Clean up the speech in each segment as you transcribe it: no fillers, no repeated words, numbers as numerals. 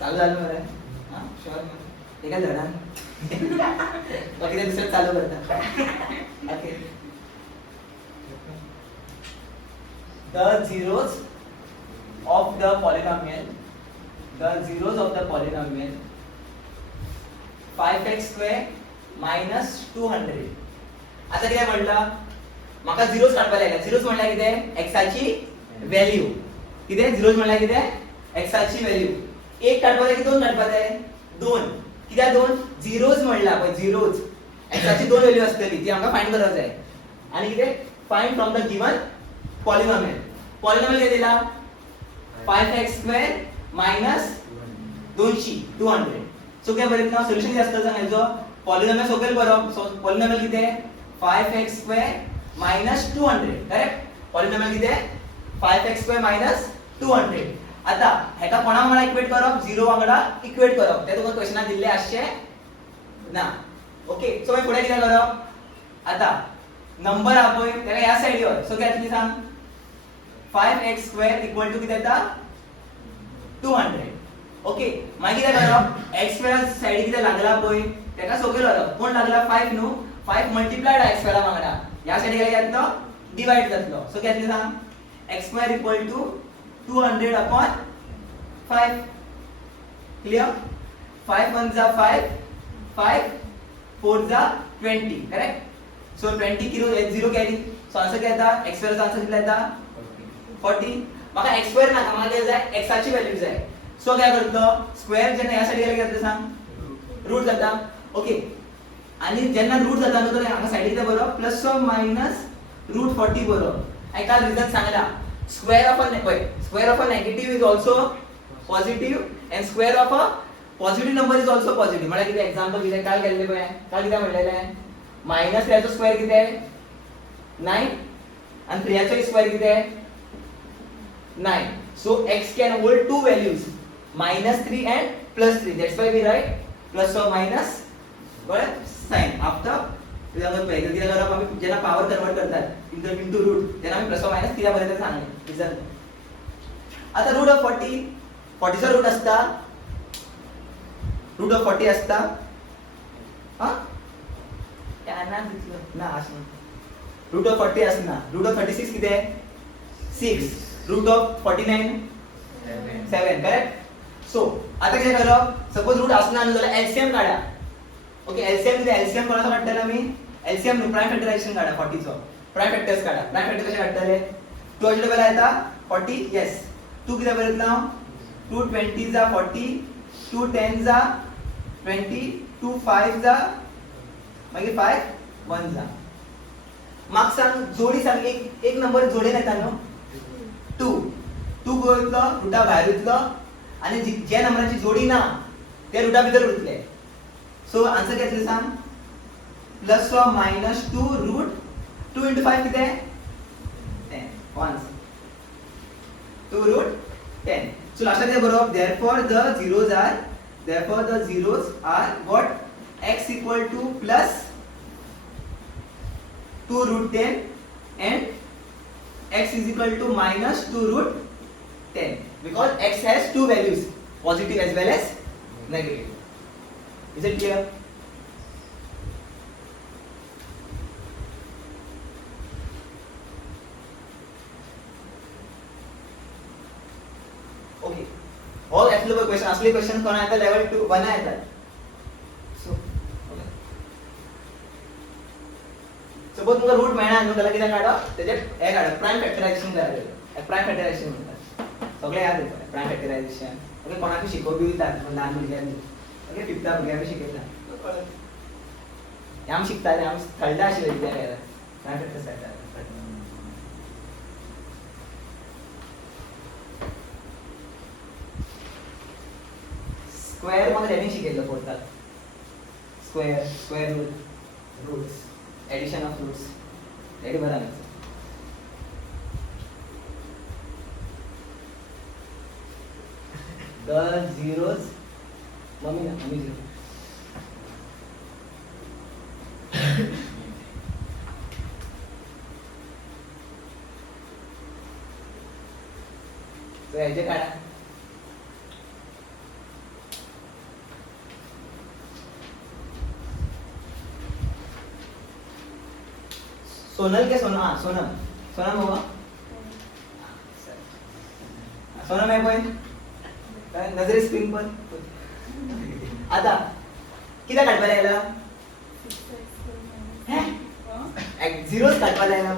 चालू झालं बरं हां शुअर ते काय धडा बाकी ते दुसरं चालू करता okay the zeros of the polynomial 5x square minus 200 आता किती म्हटलं माका झिरोज काढपाक लागला झिरोज म्हणल्यार किती एक्साची व्हॅल्यू किती झिरोज म्हणल्यार किती एक्साची व्हॅल्यू एक काढपाक जाय की दोन काढपाक जाय दोन कित्याक दोन झिरोज म्हणला पळय झिरोज एक्साची दोन व्हॅल्यू असतली ती आमका फाइंड करपाक जाय आणि किती find from the given polynomial polynomial किती दिला 5x square minus 200 सो काय बरेतलो सोल्युशन किती असतं सांगायचो पॉलिनॉमियल सोकेल बरो पॉलिनॉमियल किती 5x square minus 200 correct polynomial किती 5x square minus 200 आता हेका कोणा वांगडा इक्वेट करप 0 वांगडा इक्वेट करप ते तुका क्वेश्चनात दिल्ले आसचे ना ओके सो मी पुढे किती करप आता नंबर हा पळय तेका ह्या साइडीवर सो काय तुम्ही सांग 5x square equal to किती येता 200 ओके मागीर किती करप x square साइड किती लागला पळय तेका सोकेल व्हरप कोण लागला 5 न्हू 5 मल्टिप्लाइड x square वांगडा या साइड गेले जातलो डिवाइड जातलो सो काय तुम्ही सांग x square equal to 200 upon 5 clear 5 1 जा 5 5 4 जा 20 correct so 20 kilo 0 carry so answer काय येता x square चा आन्सर किती येता 40 माका x स्क्वेअर नाका माका काय जाय x ची व्हॅल्यू जाय सो काय करतो स्क्वेअर जेन्ना या साइडीक गेले जाता सांग रूट जाता ओके आणि जेन्ना रूट जाता न्हू तर हांगा साइडीक किती बरो प्लस ऑर मायनस रूट 40 बरो हांवें काल रिजन सांगला square of a negative is also positive end square of a positive number is also positive म्हणजे किती एक्झाम्पल किती काल केलेले पळय काल किती म्हणलेले मायनस 3 चा स्क्वेअर किती आहे 9 आणि 3 चा स्क्वेअर किती आहे 9 so x can hold two values -3 and +3 that's why we write plus or minus but sign after उदाहरण पहिले किती करप आम्ही जेना पॉवर कन्वर्ट करतात into रूट त्यांना आम्ही प्लस और मायनस किती पर्यंत सांगले रिझन आता रूट ऑफ 40 चा रूट असता रूट ऑफ 40 असता हां त्यांना दिसलं ना असं रूट ऑफ 40 असना रूट ऑफ 36 किती आहे 6 root of 49 7 करेक्ट सो आता किती करप सपोज रूट असना जाल्यार एलसीएम काढा ओके एलसीएम किती एलसीएम कोणाचा काढताना आम्ही एलसीएम प्राइम फॅक्टरायझेशन काढा 40 चा प्राइम फॅक्टर्स काढा प्राइम फॅक्टर कसे काढताले 2 च्या टेबल येता 40 यस 2 किती बरयतला 2 20 जा 40 2 10 जा 20 2 5 जा मागीर 5 1 जा मार्क सांग जोडी सांग एक नंबर जोडेन येता न्हू 2 गोयतलो रुटा भायर उरतलो आणि ज्या नंबराची जोडी ना त्या रुटा भितर उरतले सो आन्सर किती सांग plus or minus 2 root 2 into 5 किती 10 once 2 root 10 so लास्टात किती बरोबर therefore the zeros are what x equal to plus 2 root 10 and x is equal to minus 2 root 10 because x has two values positive as well as negative is it clear okay all applicable question असले question कोणा येतात level 2 1 येतात so suppose तुमका route मेळना न्हू त्याला किती काढा त्याच्यात हे काढा प्राइम फॅक्टरायझेशन करायला प्राइम फॅक्टरायझेशन म्हणतात सगळे याद येतात प्राइम फॅक्टरायझेशन ओके कोणाक शिकवबी दितात लहान भुरग्यांनी ओके फिफ्था भुरग्यांक शिकयता हे आमी शिकताले आमी थळडे आशिल्ले विद्यालयात प्राइम फॅक्टर्स स्क्वेअर मध्ये रेनिंग शिकयलं फोर्थात square root roots addition of roots ready बरा the zeros मम्मी zero तो याचे काढा सोनल के सोनम, हाँ सोनम, सोनम होगा, सोनम है कोई काय नजरे स्क्रीन पर आता किती काढपाला यायला झिरोज काढपाला यायला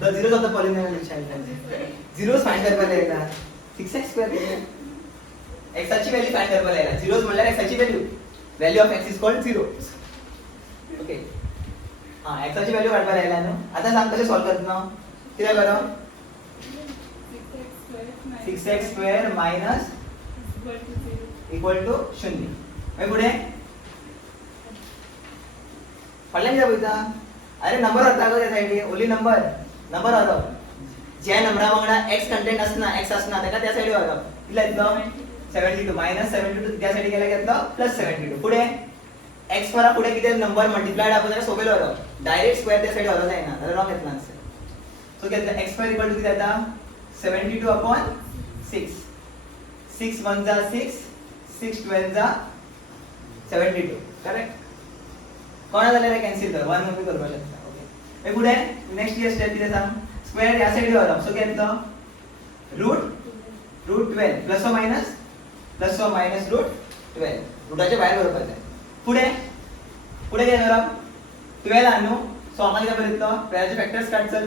the zeros of the polynomial child zeros find करपाला यायला 6x स्क्वेअर एक्सची व्हॅल्यू फाइंड करपाला यायला झिरोज म्हणल्यार एक्सची value of x is called 0 okay हां एक्सची व्हॅल्यू काढपाला यायला न्हू आता सांग कसे सॉल्व करत ना किती करा 6x square minus equal to 0 मग पुढे पडल्यान जा बोलता अरे नंबर होता गो त्या साइडी ओली नंबर होता ज्या नंबरा वांगडा x कंटेंट असना x असना तेका त्या साइडी होता कितला येतलो 72 मायनस 72 त्या साइडी गेला घेतलो प्लस 72 पुढे x वरा पुढे किती नंबर मल्टिप्लाइड आपण त्याला सोपेलो होता डायरेक्ट स्क्वेअर त्या साइडी होता जायना तर रॉंग येतला आन्सर सो घेतला x स्क्वेअर इक्वल टू किती येता 72 अपॉन 6 6 1 जा 6 6 12 जा 72 करेक्ट कोणा झालेला कॅन्सल कर 1 मध्ये करपा शकता ओके हे पुढे नेक्स्ट इयर स्टेप किती सांग स्क्वेअर या साइडी वरा सो घेतलो route 12 plus or minus route 12 रूटाच्या बाहेर भरपाचे पुढे काय करा 12 आणू सो आम्हाला किती बरयतलो 12 चे फॅक्टर्स काढ चल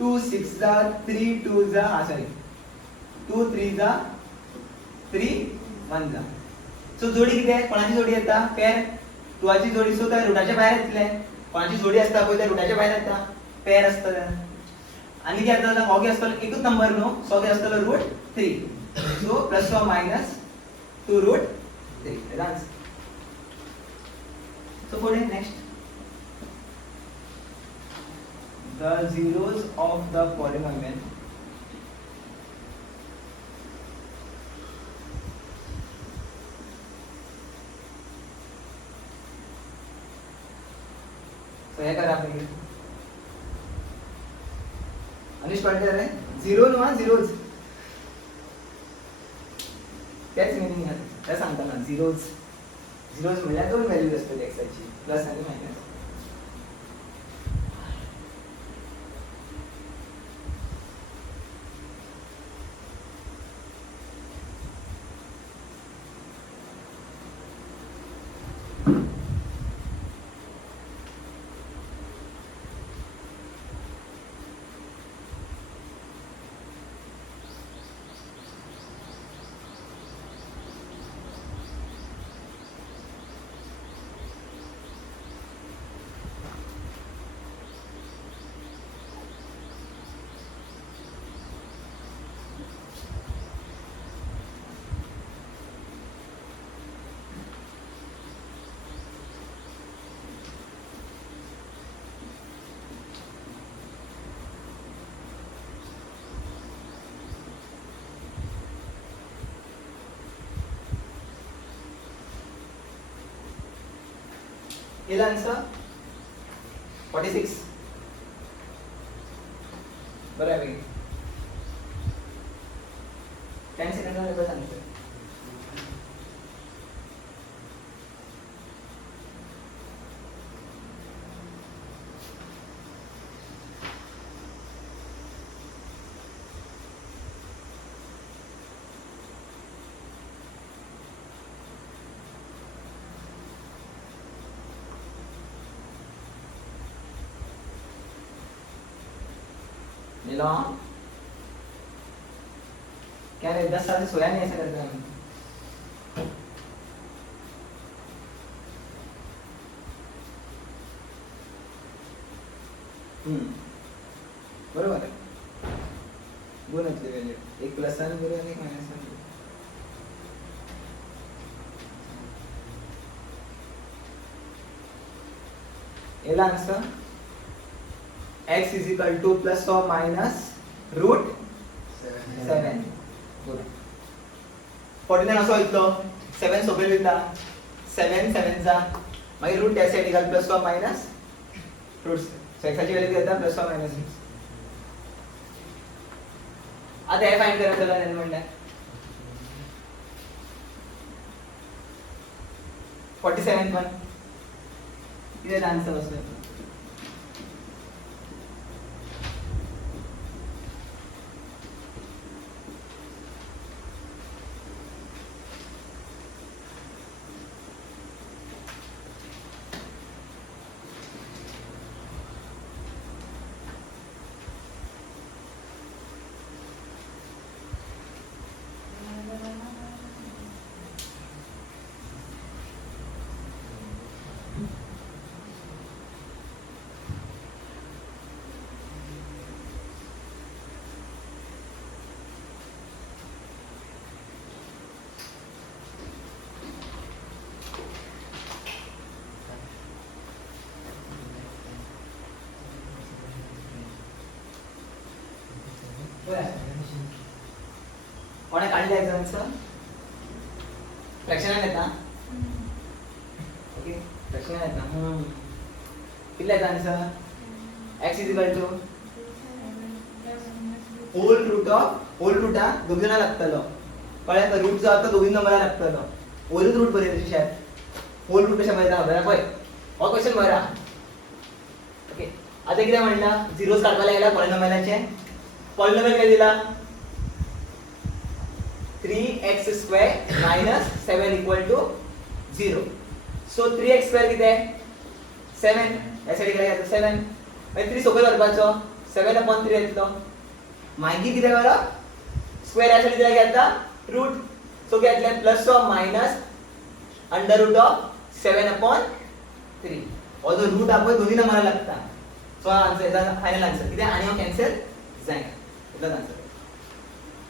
2 6 जा 3 2 जा सॉरी 2 3 जा 3 1 जा सो जोडी किती आहे कोणाची जोडी येता पेअर 2 ची जोडी सो त्या रूटाच्या बाहेर येतले कोणाची जोडी असता पळय त्या रूटाच्या बाहेर येता पेअर असता आणि काय आता हो असतो एकच नंबर नो सो काय असतो route 3 so plus or minus 2 root 3 answer so पुढे next the zeros of the polynomial so हे करा आपण अनिश पाटील रे झिरो नो झिरोज त्याच मीनिंग आहे काय सांगता ना झिरोज म्हणजे दोन व्हॅल्यू असतात एक्सची प्लस आणि मायनस येला आन्सर 46 बराबर 10 सेकंड मध्ये बस आन्सर मिला क्या रे 10 साल से सोया नहीं ऐसा करते हम बरोबर आहे गुणातले व्हॅल्यू एक प्लस आणि बरोबर आणि एक मायनस आणि याला answer x is equal to plus or minus root 7 good 49 असो इतलो 7 सोपेल वयता 7 7 जा मागीर रूट त्या side equal plus or minus root so x ची व्हॅल्यू घेता प्लस or minus 6 आता हे फाइंड करत चला నేను म्हणलं 47 पण इथे आन्सर असतो कोणा काढले एक्झामचं फ्रॅक्शन येता ओके फ्रॅक्शन येता किती येता answer x is equal to whole root हा दोघी जणांना लागतलो कळ्ळें का रूट जो आता दोघी नंबराक लागतलो वरूच रूट बरे तशी शायद होल रूट कशा माहिती बरा पळय हो क्वेश्चन बरा ओके आता किती म्हणला झिरोज काढवायला गेला पॉलिनॉमियलचे पॉलिनॉमियल काय दिला 3x square minus 7 equal to 0 so 3x square किती आहे 7 यासाठी काय घ्यायचं 7 म्हणजे 3 सोपे करपाचो 7 upon 3 येतलो मागीर किती करा स्क्वेअर यासाठी किती घ्यायचा रूट सो घेतले plus or minus under root of 7 upon 3 और जो रूट आपण दोन्ही नंबरला लागता सो आन्सर याचा फायनल आन्सर किती आणि हा कॅन्सल जाईल इतलाच आन्सर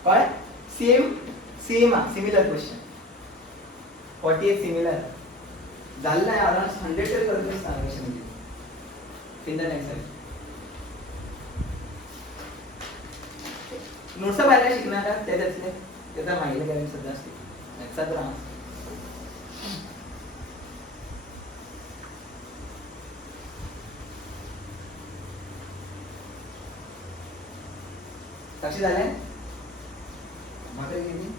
काय सेम सिमिलर क्वेश्चन 48 सिमिलर झालं नाही अराउंड 100 तरी करतोस question in the next notes बाहेर शिकणार त्याच्यातले त्याचा माहिती काय सध्या असते लक्षात राहा साक्षी झालंय मात्र किती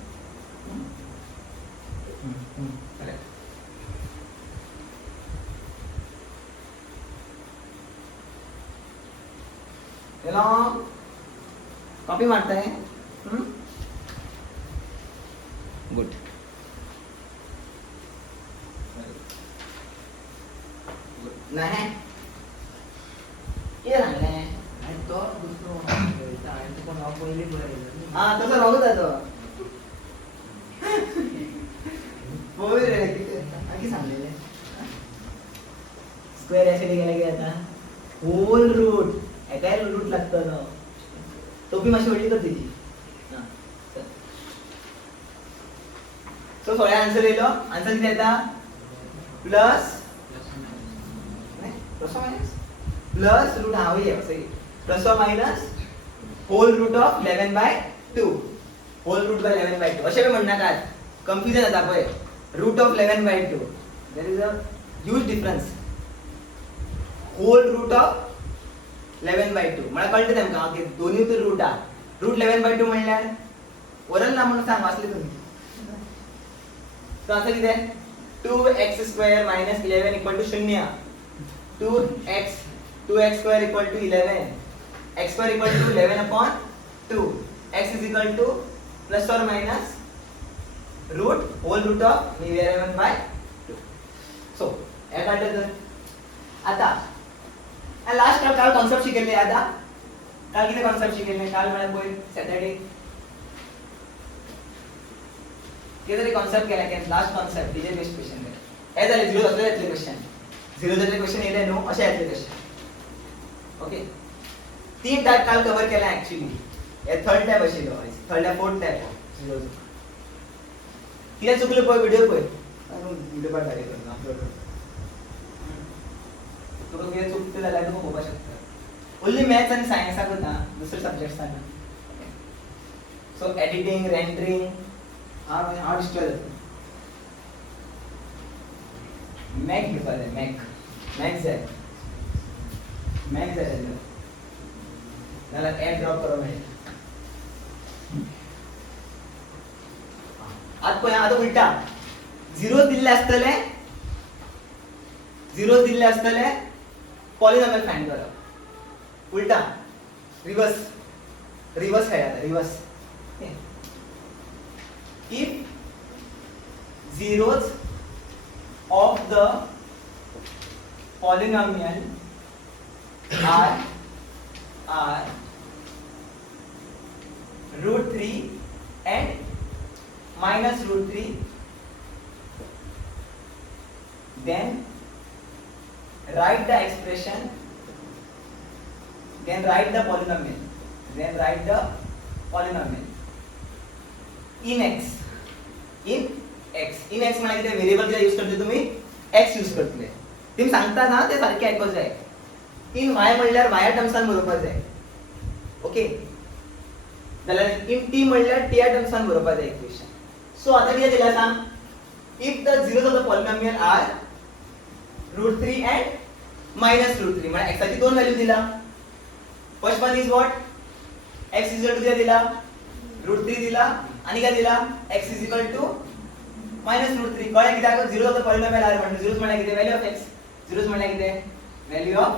हेलो कॉपी मारताय गुड नाही ये सांगले तो दुसरो पण नाव पहिली हा तसं राहू जातो होय रे किती सांगलेले स्क्वेअर यासाठी गेला की आता होल रूट काय रूट लागतं ना टोपी माशी वडली तर तिची सो सोळा आन्सर येलो आन्सर किती येता प्लस प्लस रूट हा आहे plus or minus whole root of 11/2 whole root by 11/2 असे म्हणणार काय कन्फ्युजन जाता पळय root of 11/2 there is a huge difference whole root of 11/2 मला कळतं नेमका की दोन्ही तर रूट आ रूट 11/2 म्हणल्यार वरल ना म्हणून सांग वाचले तुम्ही तर असं किती आहे 2x square minus 11 equal to 0 2x square equal to 11 x square equal to 11 upon 2 x is equal to plus or minus root whole root of 11/2 so या काढलं तर आता लास्ट काल कॉन्सेप्ट शिकले आता काल किती कॉन्सेप्ट शिकले काल मला कोण सॅटरडे किती कॉन्सेप्ट केला की last concept DJ best question हे झाले झिरो असले क्वेश्चन झिरो झाले क्वेश्चन येले नो असे आहेत क्वेश्चन ओके तीन टाइप काल कव्हर केला ऍक्च्युअली हे थर्ड टाइप असेल third type fourth type zero किती चुकले पळय व्हिडिओ पळय व्हिडिओ पाठ डायरेक्ट करतो अपलोड तुका किती चुकते झाला तर खूप शकता ओन्ली मॅथ्स आणि सायन्स होता दुसरे सब्जेक्ट्स ना सो एडिटिंग रेंडरिंग हा डिस्टल मॅक घेतला मॅक जाय त्याला एड ड्रॉप करा म्हणजे आता उलटा झिरो दिल्ले असतले पॉलिनॉमियल फाइंड करा उलटा रिवर्स है reverse if zeros of the polynomial are root 3 and minus root 3 then write the expression then write the polynomial in x म्हणजे किती व्हेरिएबल किती यूज करते तुम्ही x यूज करतले तुम्ही सांगता ना ते सारखे ऐकत जाय इन y म्हणल्यार y टर्म्सान बरोबर जाय ओके जाल्यार इन टी म्हणल्यार टी टर्म्सान बरोवपाक जाय इक्वेशन. सो आता कितें दिला सांग, if the zeros of the polynomial are √3 and -√3 म्हणजे x ची दोन व्हॅल्यू दिला. First one is what, x is equal to किती दिला, √3 दिला आणि काय दिला, x इज इक्वल टू -√3. कळलं कित्याक zeros of the polynomial are म्हणजे zeros म्हणजे किती, व्हॅल्यू ऑफ x. zeros म्हणजे किती, value of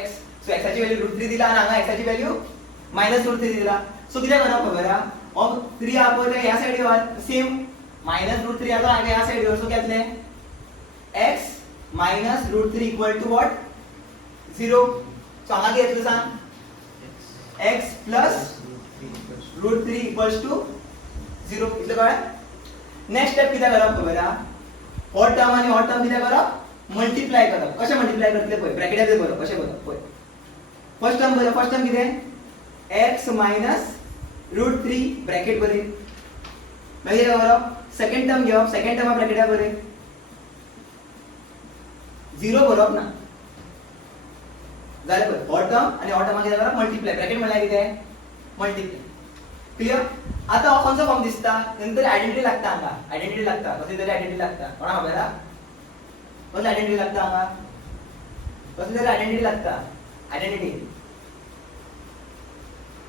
x. So x ची व्हॅल्यू √3 दिला आणि हांगा x ची व्हॅल्यू -√3 दिला. सो किती करप खबर हा, अब 3 आपण ह्या साइडीवर सेम -√3 आता ह्या साइडीवर. सो कितले x -√3 equal to what, 0. So हांगा किती येतलो सांग, x +√3 इक्वल्स टू 0. इतलं कळ्ळें. नेक्स्ट स्टेप किती करप खबर हा, हो टर्म आणि हो टर्म किती करप, मल्टिप्लाय करप. कशें मल्टिप्लाय करतले पळय, ब्रॅकेटाचेर बरोवप कशें बरोवप पळय. फर्स्ट टर्म बरोवप, फर्स्ट टर्म कितें, x -√3 ब्रॅकेट बरय. मागीर कितें करप, सेकंड टर्म घेवप, सेकंड टर्म ब्रॅकेटार बरय, 0 बरोवप ना. जालें पळय, हो टर्म आणि हो टर्म कितें करप, मल्टिप्लाय. ब्रॅकेट म्हणल्यार कितें, मल्टिप्लाय. क्लियर. आता हो खंयचो फॉर्म दिसता, नंतर आयडेंटिटी लागता हांगा, आयडेंटिटी लागता, कसली तरी आयडेंटिटी लागता. कोणा खबर हा, कसली आयडेंटिटी लागता हांगा, कसली तरी आयडेंटिटी लागता. आयडेंटिटी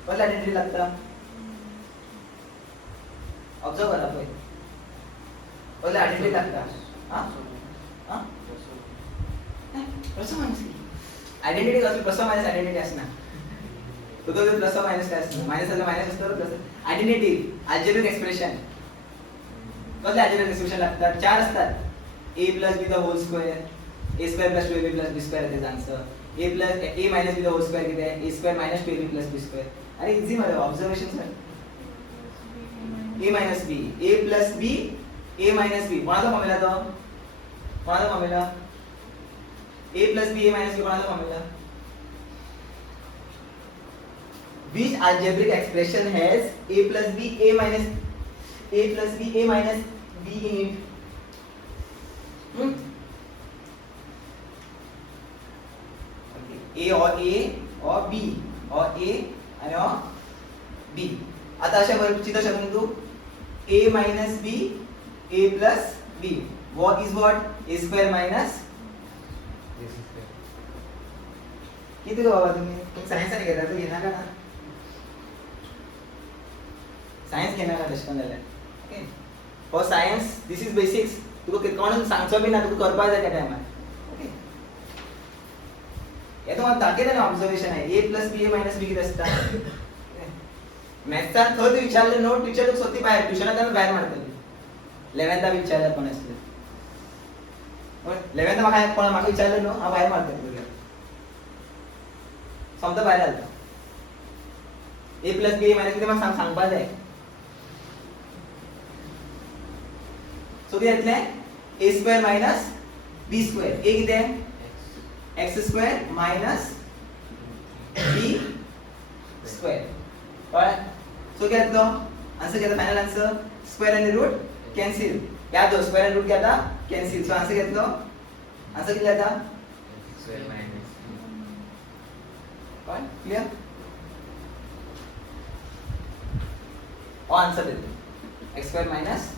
कसली आयडेंटिटी लागता, ऑब्जर्व करा पळय, कसली आयडेंटिटी लागता. हां हां प्लस मायनस आयडेंटिटी कसली, प्लस मायनस आयडेंटिटी असणार. तो प्लस मायनस काय असणार, मायनस आला मायनस असतो प्लस. आयडेंटिटी अल्जेब्रिक एक्सप्रेशन, कसले अल्जेब्रिक एक्सप्रेशन लागतात, 4 असतात. a + b the whole square, a² + 2ab + b² त्याचं आन्सर. a - b the whole square किती आहे, a² - 2ab + b². अरे इझी मध्ये observation sir. a - b, a + b, a - b कोणाचा फॉर्म्युला तो, कोणाचा formula, a + b, a - b कोणाचा formula. Which algebraic expression has a + b, a - b, a - b in it? A or A or B or A and or B. आता अशा चित्र शकून तू a - b, a + b. What is what? a² - किती ग बाबा तुम्ही science आणि घेता, तू घेणार का ना, सायन्स घेणार का तशें जाल्यार. Okay, for science this is basics. तुका कोण सांगचो बी ना, तुका करपाक जाय त्या टायमार. ओके, हे तुम्हाला दाखयता ना ऑब्झर्वेशन आहे. a + b, a - b किती असता. मॅथ्सचा थंय तू विचारले नो, टीचर तुका सोती भायर ट्युशनांतल्यान भायर मारतली. 11th विचारल्यार कोण आसले, 11th म्हाका विचारले न्हू, हांव भायर मारतलें तुका. समजा भायर घालता. a + b, a - b म्हाका सांगपाक जाय. सो कितें येतलें, a² - b². a कितें, x² - b². कळ्ळें. सो कितें येतलो आन्सर, कितें फायनल आन्सर, स्क्वेअर आनी रूट कॅन्सल. याद दवर, स्क्वेअर आनी रूट घेता कॅन्सल. सो आन्सर घेतलो, आन्सर कितलो येता, क्लियर. हो आन्सर येतो, x² -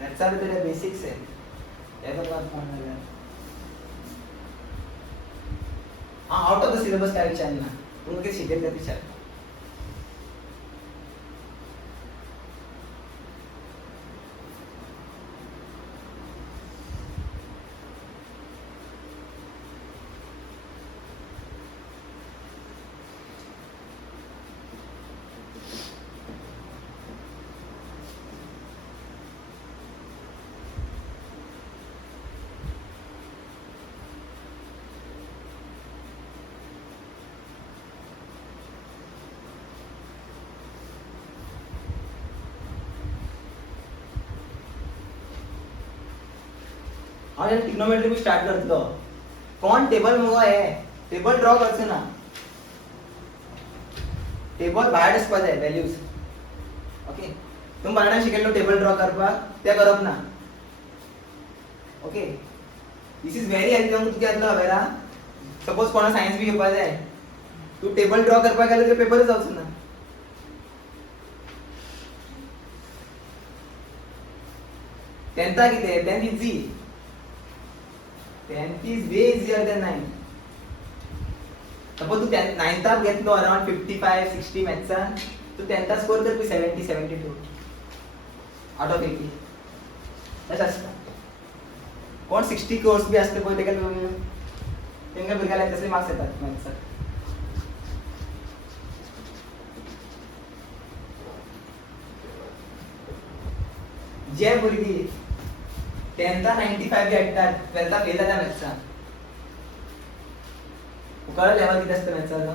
त्याचा तर बेसिक्स आहे. याचा बात म्हणणार आउट ऑफ द सिलेबस काय विचारना, तुम्ही किती शिकेल ते विचार. हाँ यार ट्रिग्नोमेट्री भी स्टार्ट कर दो. कौन टेबल मुगा है, टेबल ड्रॉ करছে ना, टेबल भायर दिसपाक जाय व्हॅल्यूज. ओके, तुम बाळान शिकयलो टेबल ड्रॉ करपाक, ते करप ना. Okay, this is very helpful. तुका येतलो खबर हा, सपोज कोणा सायन्स बी घेवपाक जाय, तू टेबल ड्रॉ करपाक गेलो तर पेपरच जावचो ना. टेंथा कितें, tenth easy, tenth is way easier than ninth. Suppose तू नाइन्थाक घेतलो अराउंड 55-60 मॅथ्सान, तू टेंथा स्कोर करपी 70-72 आउट ऑफ 80. तशें आसता. कोण 60 कोर्स बी असते पळय तेंका भुरग्याक तसले मार्क्स येतात मॅथ्साक. जे भुरगीं टेंथा 95 हाडटात, ट्वेल्था फेल जाता मॅथ्साक. कळ्ळो लेवल कितें आसता मॅथ्साचो?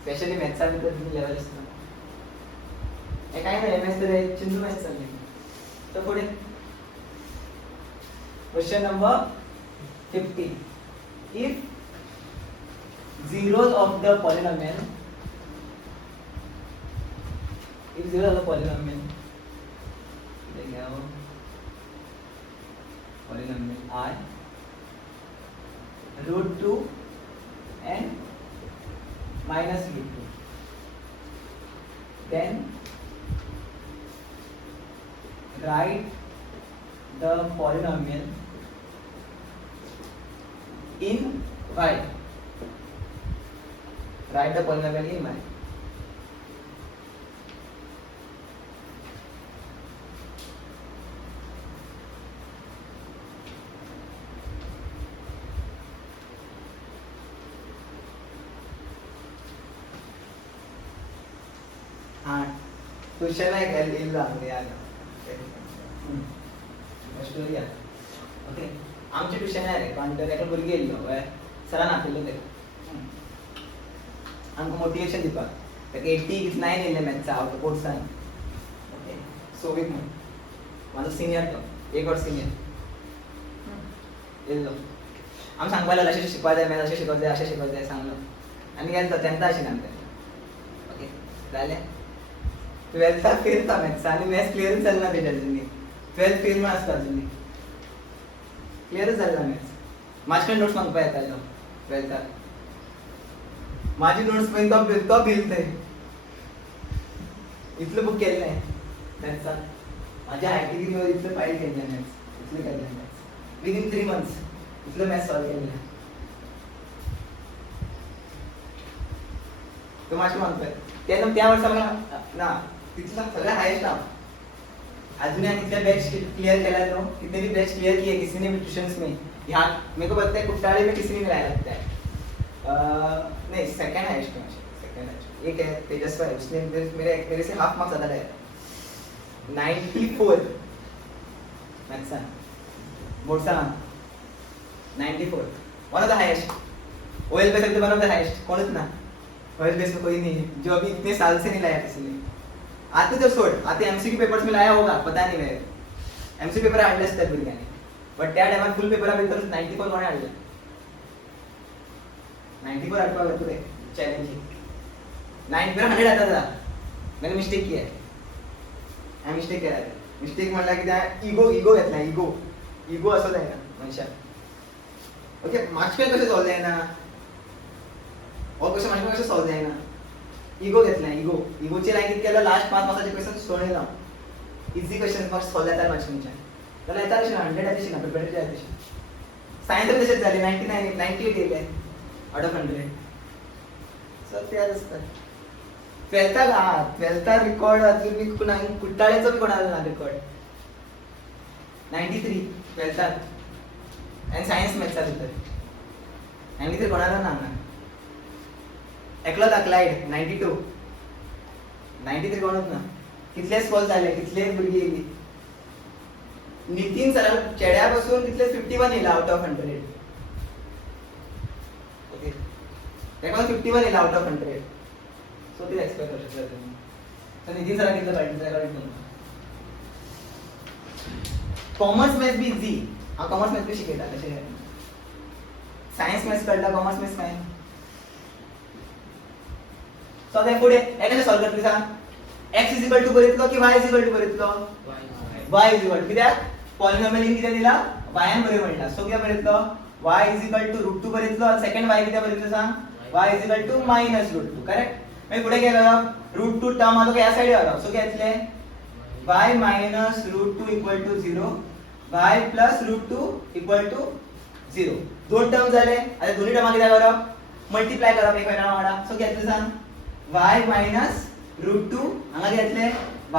स्पेशली मॅथ्सा भितर लेवल आसता. हे काय ना एमएस तर चिंतू मॅथ्स चालले. तर पुढे question number 50. If zeros of the polynomial, if zeros of the polynomial, polynomial I root 2 and minus root 2, then write the polynomial in y. Write the polynomial in y. हाँ question है क्या लिख रहा हूँ यार. स्टोरी आहे. Okay आमचे tuition आहे रे पण एका भुरगी येयल्लो सरान आपयल्लो ते आमकां मोटिवेशन दिवपाक. ताका 89 येयल्ले मॅथ्सा आवट कोर्सान. ओके सोवीक म्हण म्हाजो सिनियर तो, एक वर्स सिनियर येयल्लो. आमी सांगपाक लागलो अशें शिकपा जाय, मॅथ्स अशें शिकप जाय, अशें शिकप जाय सांगलो. आनी गेलो टेंथा आशिल्लें आमकां. ओके जालें. 12th फेल था मॅथ्स आनी मॅथ्स क्लियर जालें ना तेच्या अजुनी. 12th फेल म्हण आसता अजुनी. क्लियरच झाला मॅथ्स. माझे कडेन नोट्स मागपा येतालो 12th. माझी नोट्स पळयन तो भिलते. इतलें बूक केल्लें मॅथ्साक. माझ्या हायटी डिग्रीवर इतलें फायल केल्लें मॅथ्स. इतलें केल्लें मॅथ्स. विदिन 3 months इतलें मॅथ्स सॉल्व केल्लें. तो मातशें मागता. तेन्ना त्या वर्सा म्हाका ना तितलो सगळ्यात हायेस्ट नाव. अजून कितने बैच क्लियर केला तो, कितने भी बैच क्लियर किए किसी ने भी ट्यूशंस में. यहाँ मेरे को पता है कुट्टाले में किसी ने भी लाया लगता है. नहीं सेकंड हाईएस्ट में, सेकंड हाईएस्ट एक है तेजस्वी है, उसने मेरे से हाफ मार्क्स ज़्यादा लाया. 94 maths boards 94 one of the highest. OL base में वन ऑफ द हाईएस्ट कौन इतना. ओएल बेस में कोई नहीं है जो अभी इतने साल से नहीं लाया किसी ने. आते तो छोड़, आते एमसीक्यू पेपर्स में लाया होगा पता नहीं मेरे. एमसीक्यू पेपर हाडले असतात भुरग्यांनी बट त्या टायमार फुल पेपरा भितर 94 कोणे हाडले. 94 हाडपाक जाता रे चॅलेंजिंग. 9 100 आता जा. मैंने मिस्टेक किया है. हांवें मिस्टेक केला. मिस्टेक म्हणल्यार कितें इगो घेतला. इगो असो जायना मनशाक. ओके मार्क्स कशें सॉल्व जायना. हो क्वेश्चन मार्क्स कशें सॉल्व जायना. इगो घेतला. इगोचे लायक कितें केलो लास्ट 5 मार्क्साचे क्वेश्चन सोडयलो. इजी क्वेश्चन मार्क्स सॉल्व जाता मार्क्सांच्या. जाल्यार येता तशें 100 येता तशें ना प्रिपेरेटरी जाता तशें. सायन्स तशेंच जालें 99 98 येयले आउट ऑफ 100. सो ते आसता. 12th रिकॉर्ड अजून बी कुट्टाळेचो बी कोणालो ना रिकॉर्ड. 93 12th आनी सायन्स मॅथ्सा भितर 93 कोणालो ना हांगा. एकलो दाखलायड 92. 93 कोणूच ना. कितले सॉल्व जाले, कितले भुरगीं येयली. नितीन सरा चेड्या पासून कितले 51 येयला आउट ऑफ 100. ओके तेका 51 येयला आउट ऑफ 100. सो ते एक्सपेक्ट करू शकता तुम्ही. तर नितीन सरा कितले पाहिजे रेकॉर्ड करून. कॉमर्स मॅथ्स बी इजी. हांव कॉमर्स मॅथ्स बी शिकयता तशें. सायन्स मॅथ्स कळटा कॉमर्स मॅथ्स काय. सो ते फुडें हे कशें सॉल्व करतली सांग. x इज इक्वल टू बरयतलो की y इज इक्वल टू बरयतलो. y इज इक्वल कित्याक पॉलिनॉमियल इन कितें दिला y बरय म्हणटा. सो कितें बरयतलो y is equal to root 2 बरेतलो सेकंड y किती बरेतलो सांग y is equal to minus root 2 correct मागीर फुडें कितें करप रूट 2 टर्म आहा तो ह्या सायडीक व्हरप सो कितें येतलें y minus root 2 equal to 0 y plus root 2 equal to 0 दोन टर्म झाले आता दोन्ही टर्म किती करप मल्टिप्लाय करप एकमेकांना वांगडा सो कितें येतलें सांग y मायनस रूट 2 हांगा कितें येतलें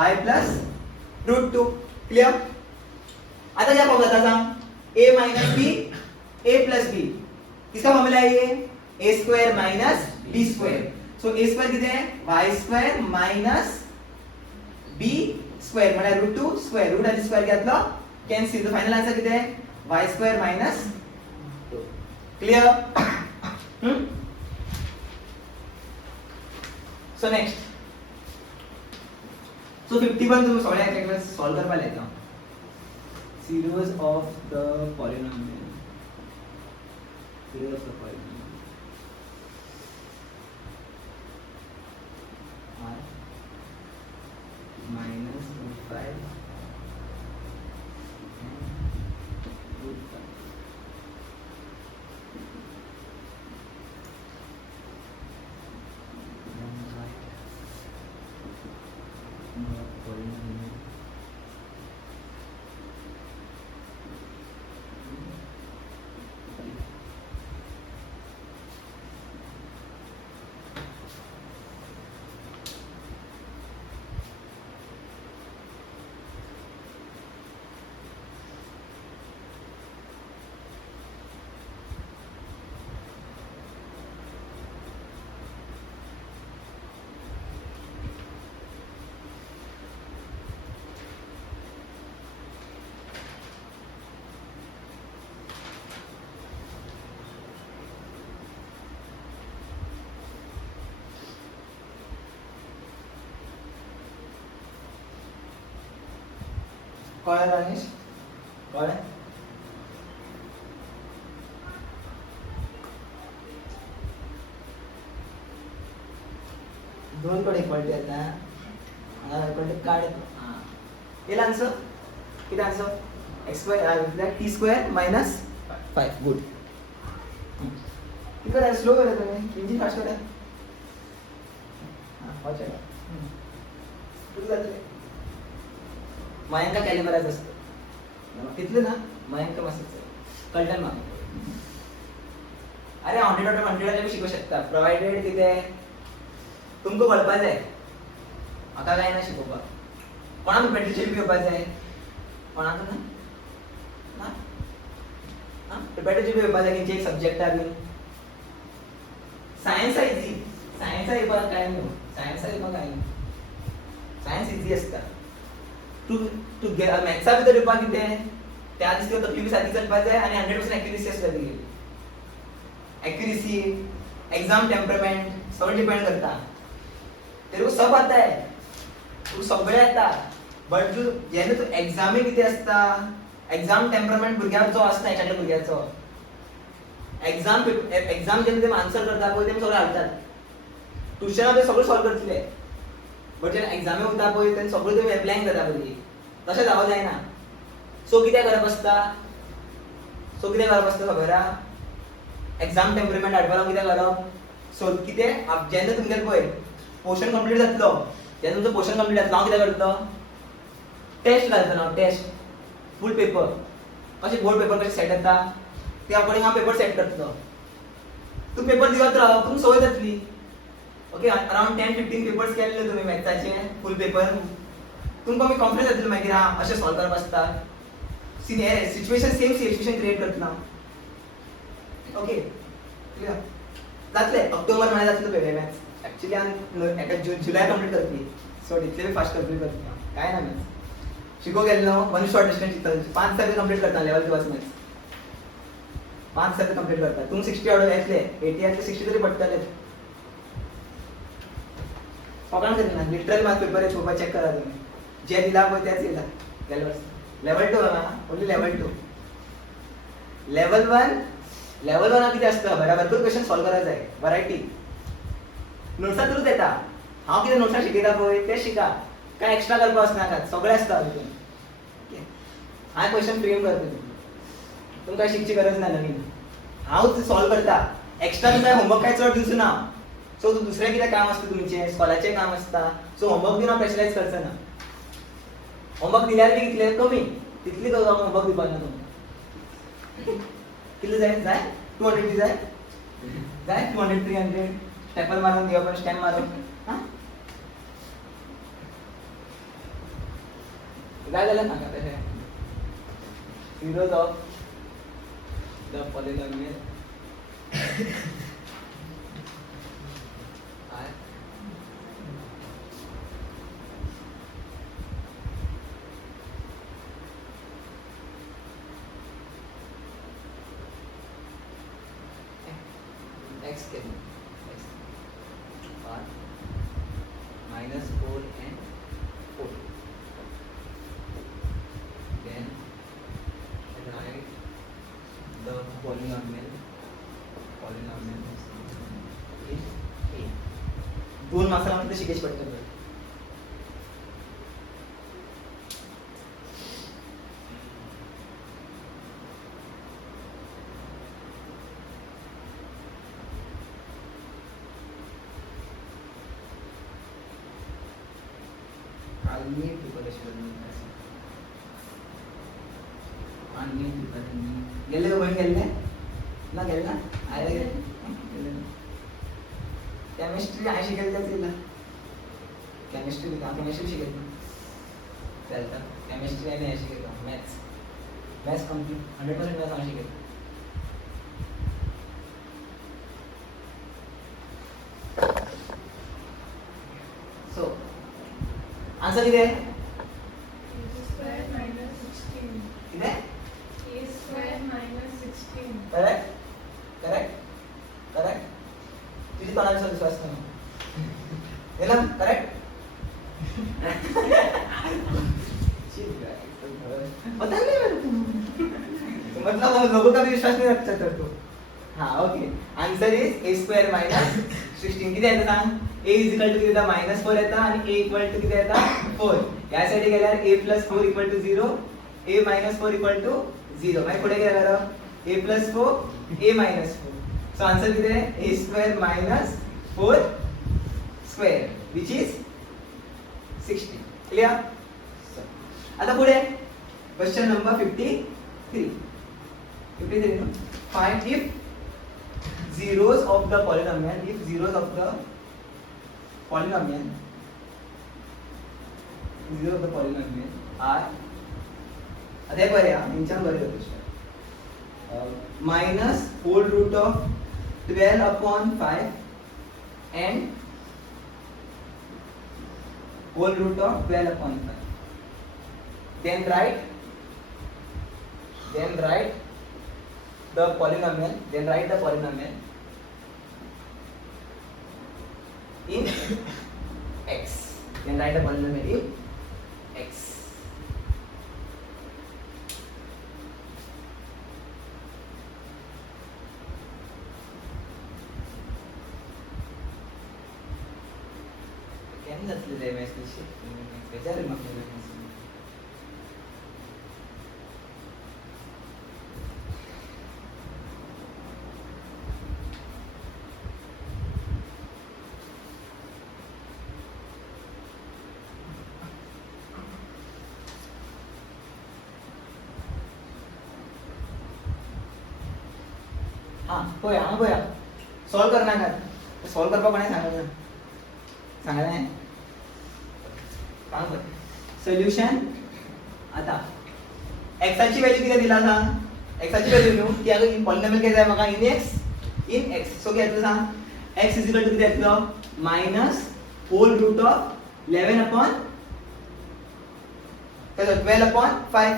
y प्लस रूट 2 क्लियर आता क्या फॉर्म जाता सांग a minus b a plus b किसका फॉर्मूला है ये a square minus b square so a square किती आहे y square minus b square म्हणजे रूट 2 स्क्वायर रूट आणि स्क्वायर घेतलं कॅन्सल तर फायनल आन्सर किती आहे y square minus 2 clear so next so 51 तुम्ही सगळ्या एक सॉल्व करपाक लायता series of the polynomial series of the polynomial r minus root 5 and root 5 polynomial कळलं राजेश कळलं दोन कडे इक्वालिटी आहेत ना हां इक्वालिटी काढ हां येईल आन्सर किती answer x square t square minus 5 good किती करा स्लो करा तुम्ही इंजिन फास्ट करा हां वाच कुठे जाते मयांका कॅलिबरायज असतं तिथलं ना मयांका मस्त कळलं ना अरे 100 आउट ऑफ 100 शिकू शकता प्रोवायडेड किती तुमको कळपा जाय म्हाका काय ना शिकोवपाक कोणाक प्रिपेरेटरी घेवपा जाय कोणाक ना ना प्रिपेरेटरी घेवपा जाय खंयचे एक सब्जेक्टा बी सायन्स इजी सायन्स येवपाक काय न्हू सायन्स येवपाक काय न्हू सायन्स इजी असता टू मॅथ्सा भितर येवपाक कितें त्या दिसता तकली सारकी चलपा जाय आनी 100% एक्युरेसी आसता तेजी एक्युरेसी एग्जाम टेम्परामेंट सगळं डिपेंड करता तेरे को सब आता है तू सगळे येता बट तू जेन्ना तू एग्जामी कितें आसता एग्जाम टेम्परामेंट भुरग्याचो आसता एखाद्या भुरग्याचो एग्जाम जेन्ना ते आन्सर करता पळय ते सगळे हालतात ट्युशनां ते सगळे सॉल्व करतले बट जेन्ना एग्जामी वयता पळय तेन्ना सगळे ते ब्लँक जाता भुरगीं तशें जावं जायना सो कितें करप आसता खबर आहा एग्जाम टेम्परामेंट हाडपाक लागून कितें करप सो कितें जेन्ना तुमगेलें पळय पोर्शन कंप्लीट जातलो जेन्ना तुमचो पोर्शन कंप्लीट जातलो हांव कितें करता टेस्ट घालता हांव टेस्ट फूल पेपर कशें बोर्ड पेपर कशें सेट जाता त्या अकॉर्डिंग हांव पेपर सेट करतलो तूं पेपर दिवत राव तुमकां संवय जातली ओके अराउंड 10-15 पेपर्स केल्ले तुमी मॅथ्साचे फूल पेपर तुमकां मागीर कॉन्फिडन्स जातलो मागीर हां अशें सॉल्व करप आसता सिच्युएशन सेम सिच्युएशन क्रिएट करतलो ओके क्लियर जातलें ऑक्टोबर म्हळ्यार जातलो पळय मॅथ्स एक्चुअली हांव जुलय कंप्लीट करपी सो इतले फास्ट कंप्लीट करता काय ना मॅथ्स शिको गेलो वन शॉर्ट डिस्टन्स चिंतता 5 सर्वे कंप्लीट करता लेवल 2 मॅथ्स 5 सर्वे कंप्लीट करता तुम 60 आउट येतले 80 येतले 60 तरी पडटले पकडून करी ना लिटरल मार्क्स पेपर सोपा चेक करा तुम्ही जे दिला पळय तेच येला लेवल 2 ना ओन्ली लेवल 2 लेवल 1 किती असतं भरपूर क्वेश्चन सॉल्व करायचं आहे व्हरायटी नोट्सा थ्रूच येता हांव कितें नोट्सा शिकयता पळय तें शिका काय एक्स्ट्रा करपा आसनाका सगळें आसता तितून हांव क्वेश्चन फ्रेम करता तुमकां शिकची गरज ना नवीन हांव सॉल्व करता एक्स्ट्रा तुमकां होमवर्क काय चड दिवचो ना सो दुसरें कितें काम आसता तुमचें स्कॉलाचें काम आसता सो होमवर्क दिवन हांव प्रेशरायज करचो ना होमवर्क दिल्यार बी कितले कमी तितली होमवर्क दिवपाक ना तुमकां कितले जाय 200 बी जाय 200 300 स्टेपल मारून दिवप आनी स्टॅम्प मारून हां जाय जाल्यार सांगा तशें zeros of the polynomial are x K x are minus 4 and 4 then write the polynomial is a दोन मार्क्साला म्हणते शिकेश पडतं आम्ही प्रिपरेशन गेले का बहीण गेले ना गेले ना अरे केमिस्ट्री आहे शिकायला तिला केमिस्ट्री केमिस्ट्री शिकायचं चालतं केमिस्ट्री आणि हे शिकायचं मॅथ्स कम्प्लीट 100% मॅथ्स आम्ही शिकायचं सो आन्सर किती आहे किती आहे करेक्ट करेक्ट करेक्ट तुझी कोणाचा विश्वास नाही गेला करेक्ट पता नहीं मेरे को मतलब हम लोगों का भी विश्वास नहीं रखता कर तो हाँ okay answer is a square minus 16 किती येतं सांग a इज इक्वल टू किती येतं -4 येतं आणि a इक्वल टू किती येतं 4 यासाठी गेल्यावर a + 4 = 0 a - 4 = 0 मग पुढे गेल्यावर a + 4 a - 4 सो आंसर किती आहे a square minus 4 square which is 60 clear आता पुढे question number 53 no find if zeros of the polynomial are अदे पर्या इंचान बरे minus whole root of 12/5 and whole root of 12/5 then write the polynomial in x then write the polynomial in x can let's do the message better होया solve करणार का solve करपा कोणी सांगायला नाही सांग सोल्युशन आता एक्सची व्हॅल्यू किती दिला सांग एक्सची व्हॅल्यू न्हू ती आता पॉलिनॉमियल काय जाय म्हाका इन एक्स सो किती सांग x = किती येतलो -whole root of 12/5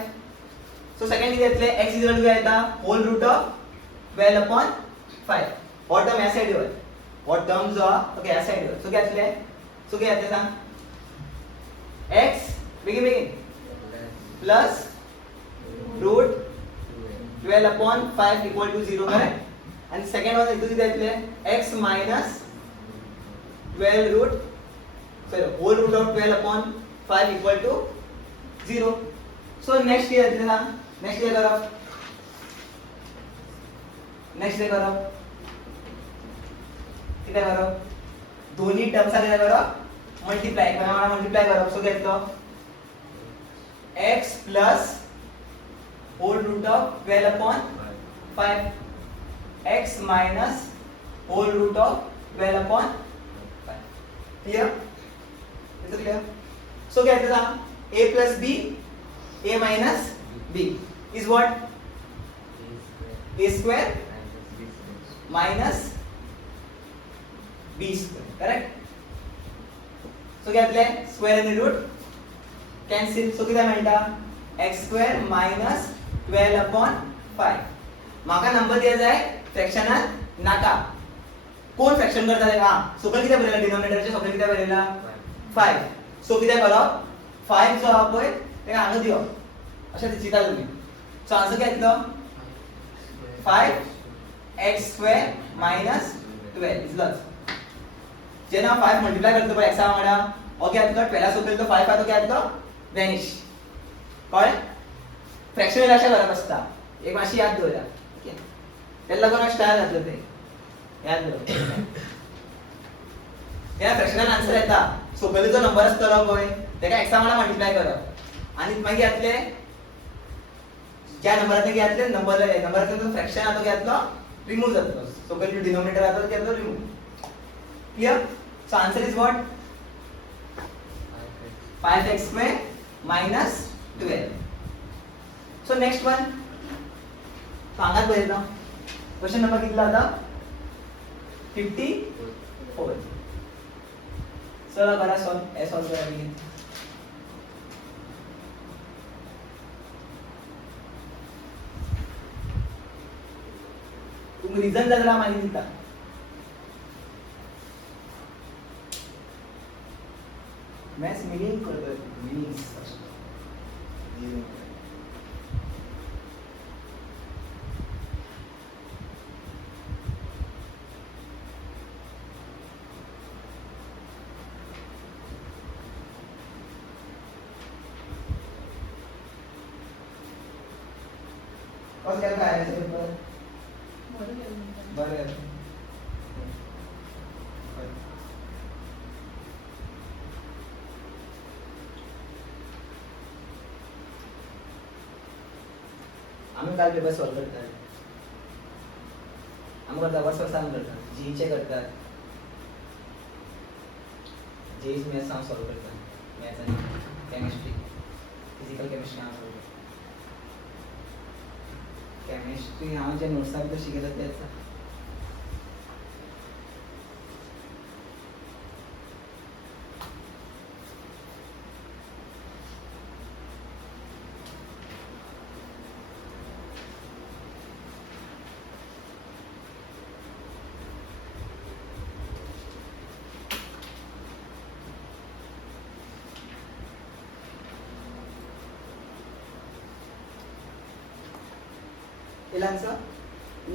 so second किती येतले x = काय येता whole root of 12/5 what term aside here what terms are okay aside here so क्या आते सांग x begin plus root 12/5 equal to 0 correct and second one इथं किती येतले x minus 12 root sorry whole root of 12/5 equal to 0 so next किती येतले सांग next काय करा नेक्स्ट कितें करप कितें करप दोन्ही टर्म्साक कितें करप मल्टिप्लाय एकमेकां मल्टिप्लाय करप सो घेतलो x plus whole root of 12 upon 5 x minus whole root of 12 upon 5 clear is it clear so get the a plus b a minus b is what a square minus b square correct so get the square and the root cancel so किती मिळता x square minus 12 upon 5 माका number दिया जाय फ्रॅक्शनात नाका कोण fraction करता ते हां सकल किती बरयला डिनोमिनेटरचे सकल किती बरयला 5 सो किती करप 5 जो हा पय तेका हांगा दिवप अशें चिंता तुमी सो आन्सर कितें येतलो 5 x square minus 12 इतलोच जेन्ना 5 मल्टिप्लाय करता पय x वांगडा ओके येतलो 12 सकल तो 5 तो येतलो वॅनिश कळ्ळें फ्रॅक्शनल अशें करप आसता एक मातशी याद दवरा ओके तेका लागून स्टायल जातलो ते याद दवर त्या फ्रॅक्शनल आन्सर येता सकयल जो नंबर आसतलो पळय तेका x वांगडा मल्टिप्लाय करप आनी मागीर येतले ज्या नंबरांतल्यान येतले नंबरांतल्यान फ्रॅक्शन आसा तो येतलो रिमूव जातलो सकयल डिनोमिनेटर आसा तो येतलो remove clear so answer is what 5x square minus 12 so next one सांगात बरयता क्वेश्चन नंबर कितला आता 54 चला बरा सॉल्व ए सॉल्व करा मी तुम्ही रिझन जाल्यार मागीर दिता मैथ्स मीनिंग करतो मीनिंग्स और क्या काय आहे पेपर बरं आम्ही काल पेपर सॉल्व करतात आम्ही करता वर्षभर सांग करतात जीचे करतात जेईस मॅथ्स हांव सॉल्व करता मॅथ्स आनी केमिस्ट्री फिजिकल केमिस्ट्री हांव सॉल्व करता केमिस्ट्री हांव जे नोट्सा भितर शिकयता तेच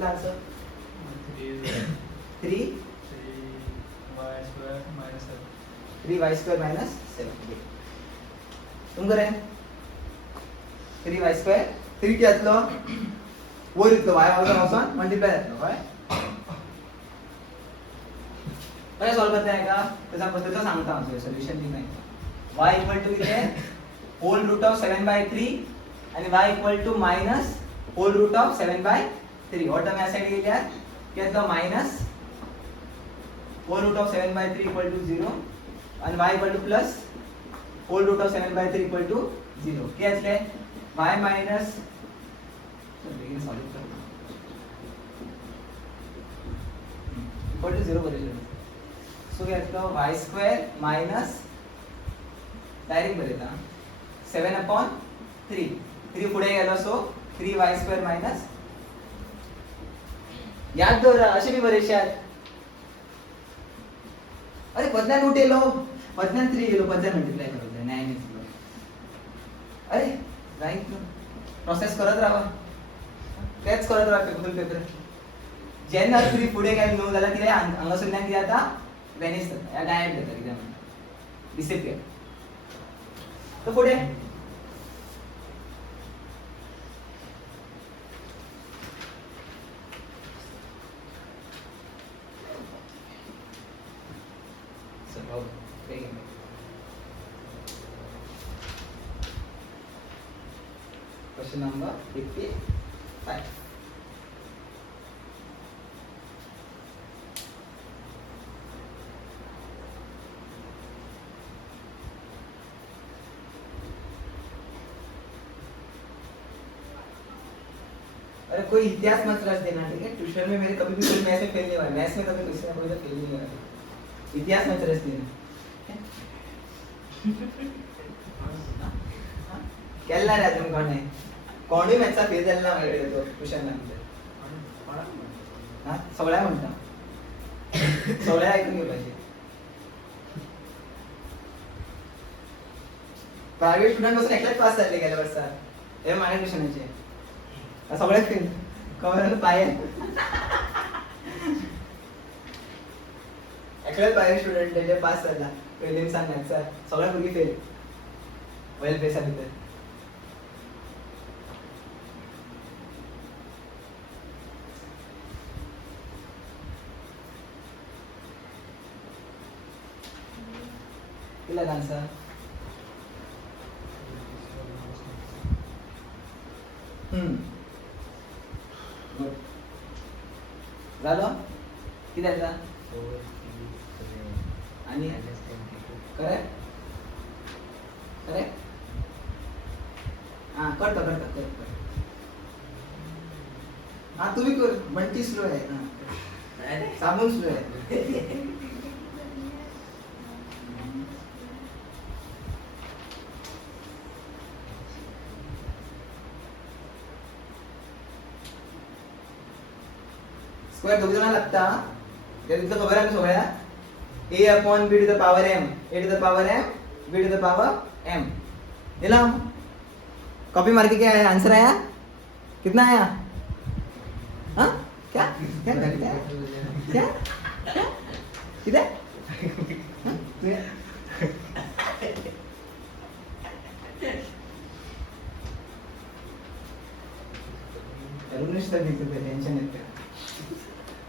answer 3y square minus 7 तुम करे 3y square 3 के आतलो वर इतलो y वाला वचून मल्टिप्लाय जातलो काय काय सॉल्व करता है का त्याचा पद्धतीने सांगता हांव सॉल्युशन दी नाही y इक्वल टू किती होल रूट ऑफ 7/3 आणि y equal to minus whole root of 7/3 और टर्म या साइड गेल्या क्या येतो minus whole root of 7/3 equal to 0 and y equal to plus whole root of 7/3 equal to 0 क्या असले y minus begin solve कर equal to 0 Barail so क्या येतो y square minus डायरेक्ट बरेता 7/3 3 पुढे गेलो सो 3y square minus याद दवरा असे बी बरेशात अरे पदनान उठेलो पदनान 3 गेलो पदनान मल्टिप्लाय करलो 9 येतलो अरे राईट प्रोसेस करत राहा तेच करत राहा फुल पेपर जेन्ना 3 पुढे गेलो न्हू जाल्यार कितें हांगासरल्यान कितें जाता वॅनिश जाता गायब जाता कितें म्हणटा डिसअपियर तो पुढे क्वेश्चन नंबर 55. अरे कोई इतिहास मत रच देना, ठीक है? ट्यूशन में मेरे कभी भी कोई मैथ्स में फेल नहीं हुआ, मैथ्स में कभी किसी ने कोई फेल नहीं हुआ, इतिहास मत रच देना. केला रे अजून कोण आहे? कोणी मॅथ्सचा फेल झालेला माझ्याकडे तो ट्यूशन नंतर. हा सगळ्या म्हणता, सगळ्या ऐकून घे पाहिजे. प्रायव्हेट स्टुडंट पासून एकलाच पास झाले गेल्या वर्षात, हे माझ्या ट्युशनचे सगळ्यात फेल कवर पाय एकलाच प्रायव्हेट स्टुडंट जे पास झाला प्रिलिम्स सांगण्याचा सगळ्या मुली फेल वेल पेसा भितर. किला आन्सर गुड झालं किती आहे आणि करेक्ट करेक्ट. हा करतो करतो करतो. हा तुम्ही कर, बंटी स्लो आहे ना, साबून स्लो आहे. स्क्वेअर दोघ जण लागता ते तुमचं खबर आहे सगळ्या. a upon b to the power m, a to the power m, b to the power m. Neelam copy मार के क्या है आंसर आया? कितना आया? हाँ क्या क्या क्या क्या क्या किधर? करुणेश तर दिसत टेन्शन येते.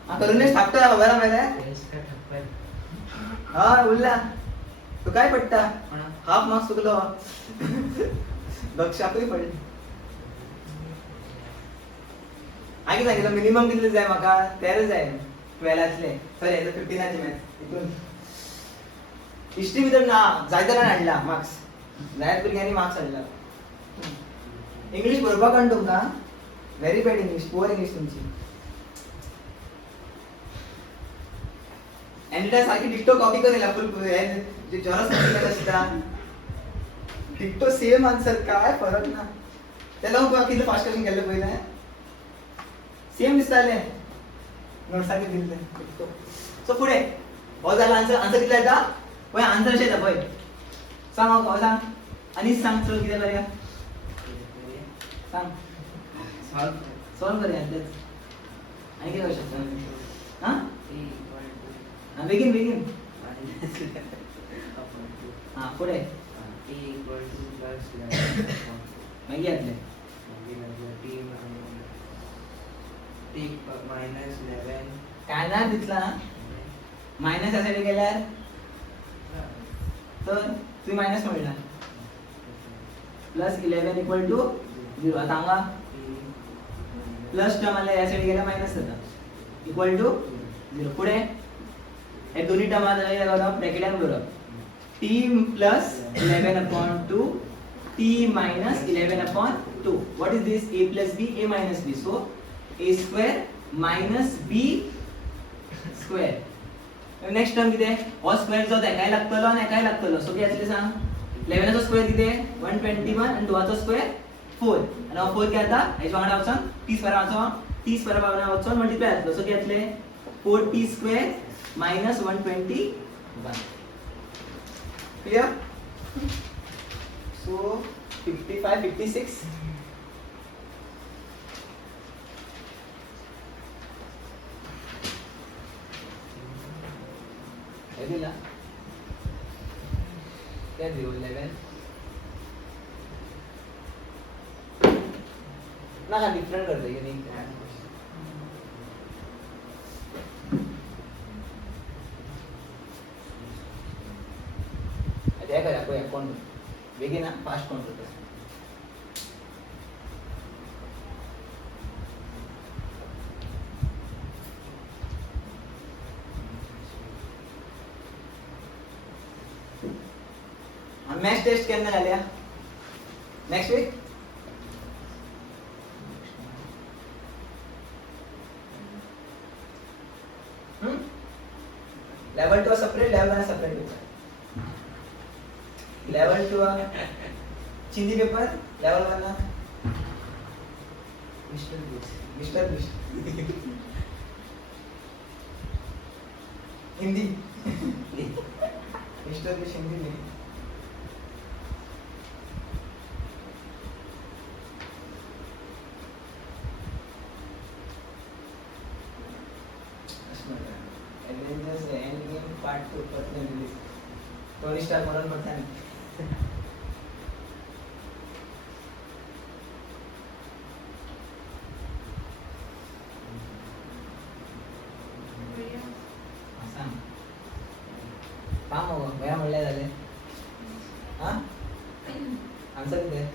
हाँ करुणेश थापता खबर आहे माहिती. हा उल्ला तो काय पडता हाफ मार्क्स चुकलो बक्षाकूय पडले. आगी सांगितलं मिनिमम कितले जाय म्हाका 13 जाय 12तले सॉरी 15ची मॅथ्स इथून हिस्ट्री भितर ना जायत हाडला मार्क्स जायत भुरग्यांनी मार्क्स हाडला. इंग्लिश बरोवपाक कळना तुमकां very bad English poor English तुमची. एंडा सारखी डिक्टो कॉपी करेला फुल जे जरा सांगितलं असता डिक्टो सेम आन्सर काय फरक ना. त्याला किती फास्ट करून गेलं पहिलं सेम दिसताले नोट सारखे दिले डिक्टो. सो पुढे हो झाला आन्सर. आन्सर किती येता पय आन्सर अशें येता पय सांग हांव सांग आनी सांग चल कितें करूया सांग सॉल्व करूया तेच आनी कितें करू शकता. हां बेगीन बेगीन हां पुढे मागीर येतले काय ना दिसला मायनस यासाठी गेल्यार तर तुम्ही मायनस म्हणला +11 इक्वल टू 0. आता हांगा प्लस टर्म आल्या यासाठी गेल्या मायनस जाता इक्वल टू 0. पुढे हे दोन्ही टर्म करप ब्रॅकेटान करप t + 11/2 t - 11/2. what is this? a + b a - b. so a² - b². Next term किती हो स्क्वेअर जो एकाय लागतलो आणि एकाय लागतलो. सो किती येतले सांग 11 चो स्क्वेअर किती 121 आणि 2 चो स्क्वेअर 4 आणि हो 4 किती आता हेच्या वांगडा वचन 30 परवाचो 30 परवाचो वचन मल्टिप्लाय जातलो. सो किती येतले 4t² - 121. clear? so 55 56 दिला क्या 011 ना का डिफरेंट कर देंगे नहीं हे करूया पळया कोण बेगीना फास्ट कोण करतो मॅथ्स टेस्ट केन्ना घालया next week level 2 separate level 1 separate paper level 2 चिंदी paper level 1 mister Hindi mister बिश हिंदी में Avengers Endgame Part 2 personal release. Tony Stark मरण पड़ता है आसान काम होगा भैया म्हणले झाले हाँ आंसर किती आहे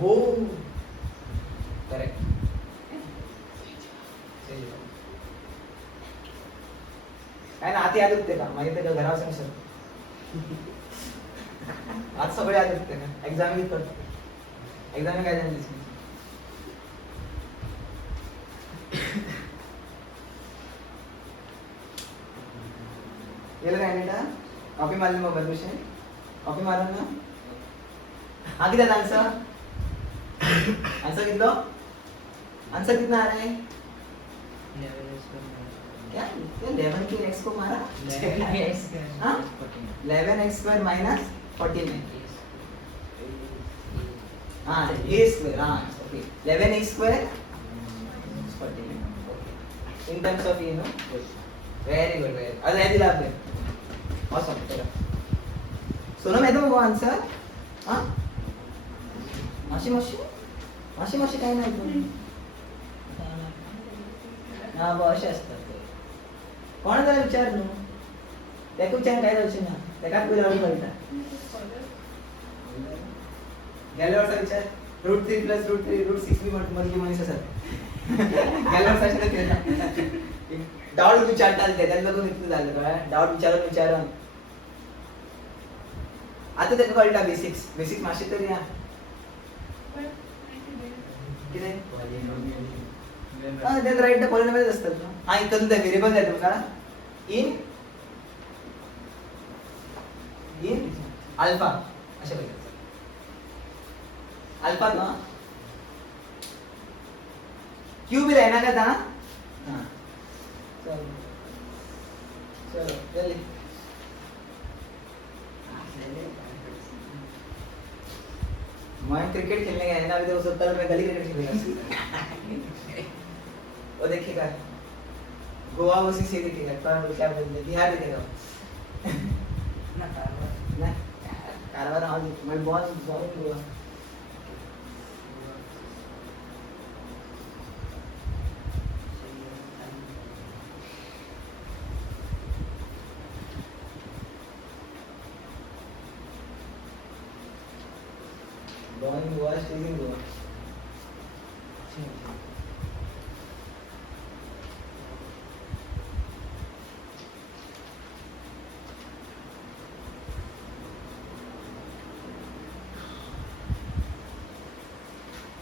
हो करेक्ट काय ना आती याद होते का माहिती का घरावर सांग सर आज सगळे याद होते का एक्झाम घेत एक्झाम काय झाली गेलं काय बेटा कॉपी मारली मोबाईल विषय कॉपी मारून ना हा किती आन्सर आंसर कितना आंसर कितना आ रहा है क्या 11 के x को मारा 11x स्क्वायर माइनस 14 है हाँ a स्क्वायर हाँ okay 11a square 14 okay in terms of you know very good very आज है दिला आपने ऑसम चलो सुनो मैं तो वो आंसर हाँ माशी माशी माशी माशी काय नाही तू हा असे असतात कोणाला विचार नु त्याक विचार काय जायचे ना त्याका पुढे राहून बोलता गेल्या वर्षा विचार √3 + √3 √6 मी म्हणजे मनीष असतात गेल्या वर्षाचे ते डाऊट विचारतात त्यांना पण इतकं झालं का डाऊट विचारून आता त्याला कळला बेसिक्स माशी तरी या किती then write the polynomials असतात ना हा इथं तुझा व्हेरिएबल आहे तुमचा इन अल्फा अशा पाहिजे अल्फा ना क्यू भी रहना का था हाँ चलो चलो जल्दी मैं क्रिकेट खेलने गया ना अभी तो 70 रुपए गली क्रिकेट खेलेगा वो देखिएगा गोवा उसी से देखिएगा कौन क्या बोलते बिहार देखेगा ना कारवार आओ मैं बहुत Goa born in Goa, stays in Goa.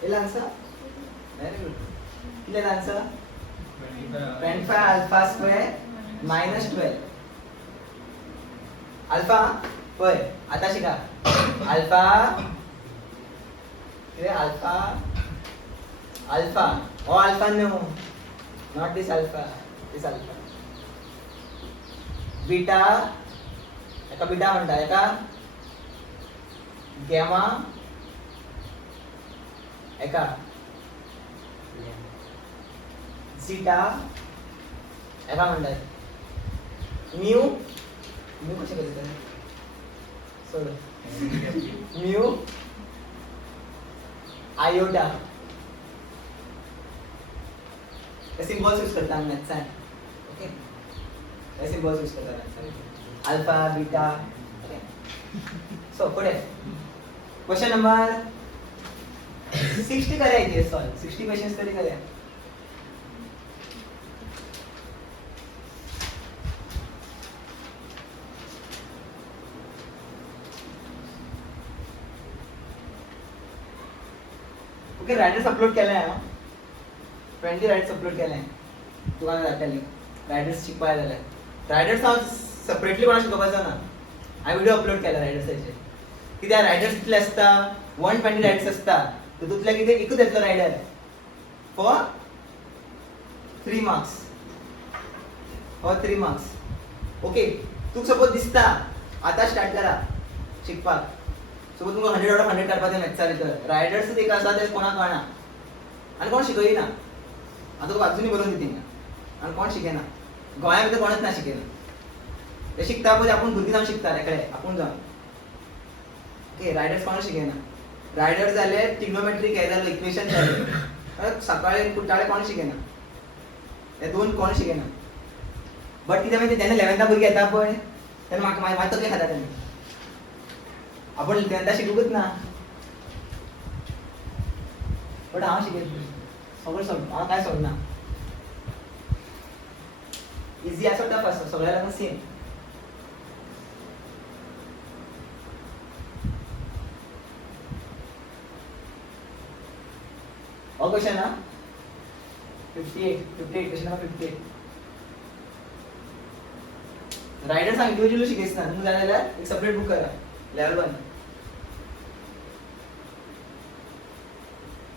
Will answer? Very good. Will answer? 25 alpha square minus 12. Alpha? होय आता शिका alpha alpha alpha oh alpha no not this alpha beta एका बीटा म्हणता एका गॅमा एका झीटा एका म्हणतात म्यू म्यू कशा करतात सोड म्यू आयोटा सिंबल्स यूज करता मॅथ्स ओके हे सिम्बॉल्स यूज करतात अल्फा बीटा. सो पुढे क्वेश्चन नंबर 60 करायची सॉल्व 60 क्वेश्चन्स तरी करूया. ओके रायडर्स अपलोड केलाय 20 रायडर्स अपलोड केलाय तुम्हाला जातली रायडर्स शिकवायला जाय रायडर्स हांव सेपरेटली कोणा शिकवपाचो ना हांवें व्हिडिओ अपलोड केला रायडर्साचे कित्याक रायडर्स कितले आसता 120 रायडर्स आसता तितूंतले कितें एकूच येतलो रायडर फॉर 3 मार्क्स ओके तुका सपोज दिसता आतां स्टार्ट करा शिकपाक सपोज तुमकां 100 आउट ऑफ 100 काडपाचें मॅथ्सा भितर रायडर्स एक आसा ते कोणाक कळना आनी कोण शिकयना आतां तुका वाचूनय बरोवन दिता आनी कोण शिकयना गोंया भितर कोणच ना शिकयना ते शिकता पळय आपूण भुरगीं जावन शिकता रेकडे आपूण जावन ओके रायडर्स कोण शिकयना रायडर्स जाले ट्रिग्नोमेट्रीक हे जालें इक्वेशन जालें सकाळी कुट्टाळे कोण शिकयना हे दोन कोण शिकयना बट कितें माहिती जेन्ना 11th भुरगीं येता पळय तेन्ना म्हाका मागीर तकली खाता तेन्ना आपूण तेन्ना शिकूंकच ना बट हांव शिकयतलो सगळें सोड हांव कांय सोडना इजी आसो टफ आसो सगळ्या लागून सेम हो क्वेश्चन ना 58 क्वेश्चन नंबर 58 रायडर्स हांव इंडिविज्युअली शिकयतना तुमकां जाय जाल्यार एक सेपरेट बुक करा लेवल 1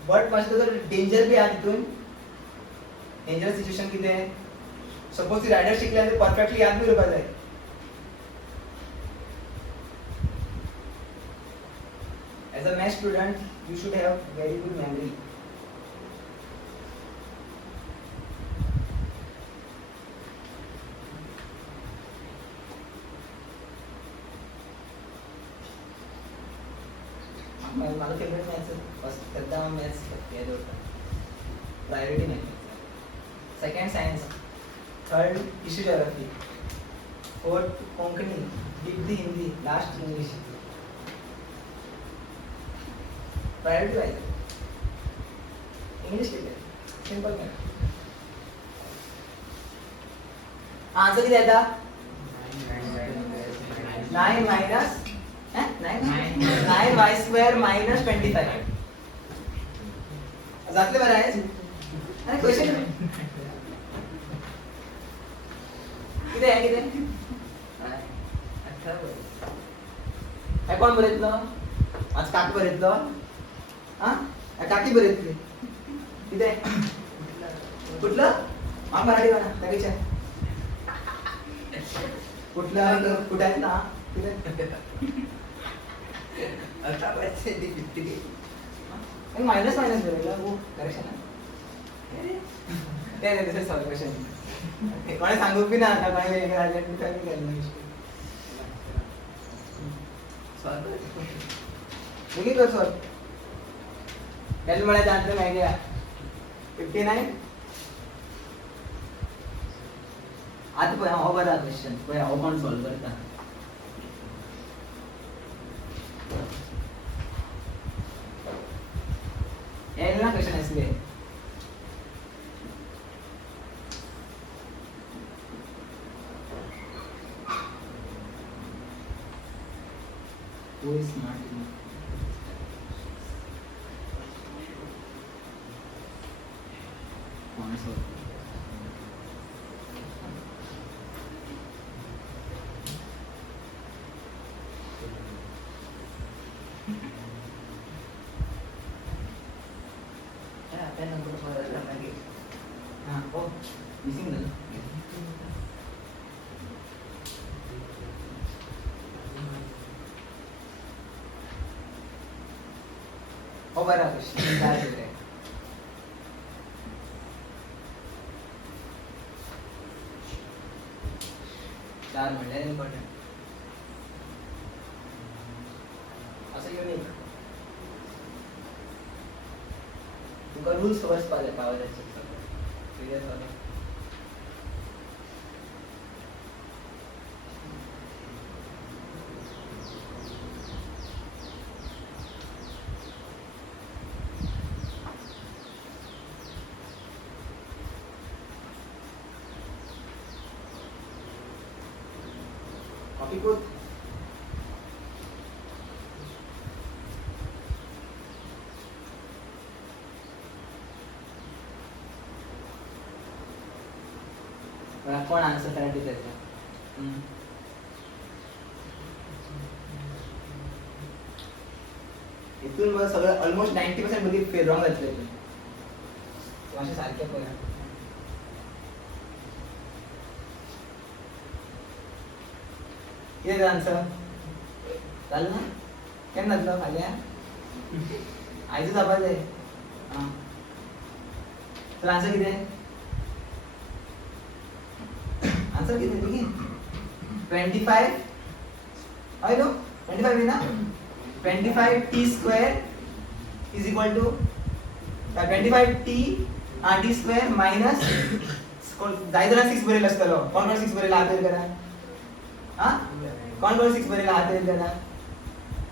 बट मातशें जर डेंजर बी आहा तितून डेंजरस सिच्युएशन कितें सपोज ती रायडर शिकल्या तर परफेक्टली याद बी उरपा जाय as a maths student you should have very good memory माझा फेवरेट मॅथ्स सध्या मॅथ्स हे दवरता priority maths second science third history geography fourth Konkani fifth Hindi last English priority wise English कितें सिंपल मॅथ आन्सर कितें येता 9 मायनस 9y square minus 25 जातले बरं आहे अरे क्वेश्चन किती आहे किती हे कोण बरयतलो आज काकी बरयतलो हा काकी बरयतली किती कुठलं आम मराठी म्हणा त्या विचार कुठलं कुठे आहेत ना किती माइनस माइनस बरेला वो करेक्शन ते दिस इज सॉल्यूशन कोणी सांगू बी ना आता काय वेगळं आले मी काय केलं सॉल्व देखील कर सॉल्व त्याला मला जानते माहिती आहे 59 आता पण हो बरा क्वेश्चन पण हो कोण सॉल्व करता एलना क्वेश्चन असले who is smart enough कौन सा हो बरा क्वेश्चन काय होते चार म्हणल्यार इम्पॉर्टंट असं युनिक तुका रूल्स खबर पावले पावले क्लियर झालं कॉपी कोड कोण आन्सर करायचं त्याचा इथून मग सगळं ऑलमोस्ट 90% मध्ये फेल रॉंग असले अशा सारख्या पोया किती आन्सर चालू ना केम नाचलं फाल्या आयचं आवाज आहे हां तर आन्सर किती आहे आंसर किती देखिए 25 आई नो 25 है ना 25 t square is equal to 25 t t square minus जायदरा 6 बरेल असतलो कोण कोण 6 बरेल हात करा हां कोण कोण 6 बरेल हात करा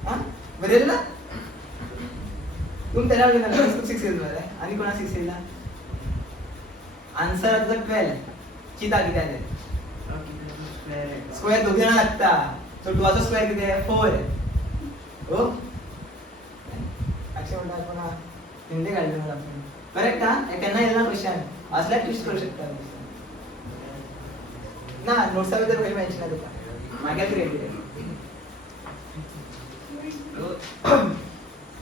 हां बरेल ना तुम त्याला गेला 6 बरेल आणि कोणा 6 येईल आन्सर आता 12 चिता किती आहे स्क्वेअर दोघे जण लागता सो 2 चा स्क्वेअर किती आहे 4 हो अक्षय म्हणता आपण हिंदी काढले मला आपण करेक्ट हा एकांना येईल ना क्वेश्चन असला ट्विस्ट करू शकता ना नोट्स मध्ये तर मेन्शन आहे तुला मागे क्रिएटिव्ह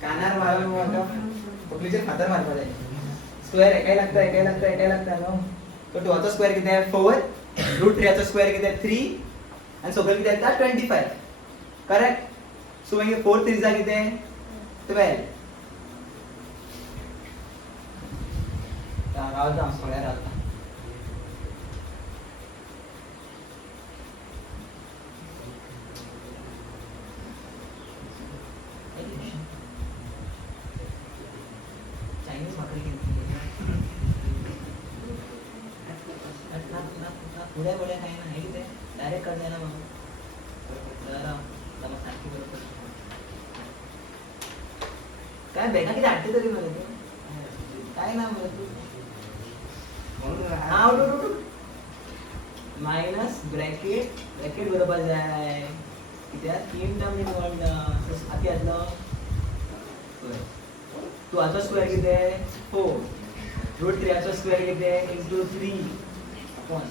कानार मारून मोठा पब्लिकचे फादर मारतात आहे स्क्वेअर एकाही लागता ना तो 2 चा स्क्वेअर किती आहे 4 रूट 3 चा स्क्वेअर किती आहे 3 आणि सोबत किती आहे 25 करेक्ट सो म्हणजे 4 3 चा किती आहे 12 राहता स्क्वेअर राहता चायनीज भाकरी किती पुढे पुढे काही नाही तिथे डायरेक्ट कर द्या ना मग जरा मला सांगते बरोबर काय बेगा किती आठते तरी मला ते काय ना मला तू हा उठ मायनस ब्रॅकेट बरोबर जाय किती आहे 3 टर्म निवडलं आधी आदलं तू आता स्क्वेअर किती आहे 4 रूट 3 चा स्क्वेअर किती आहे into 3 अपॉन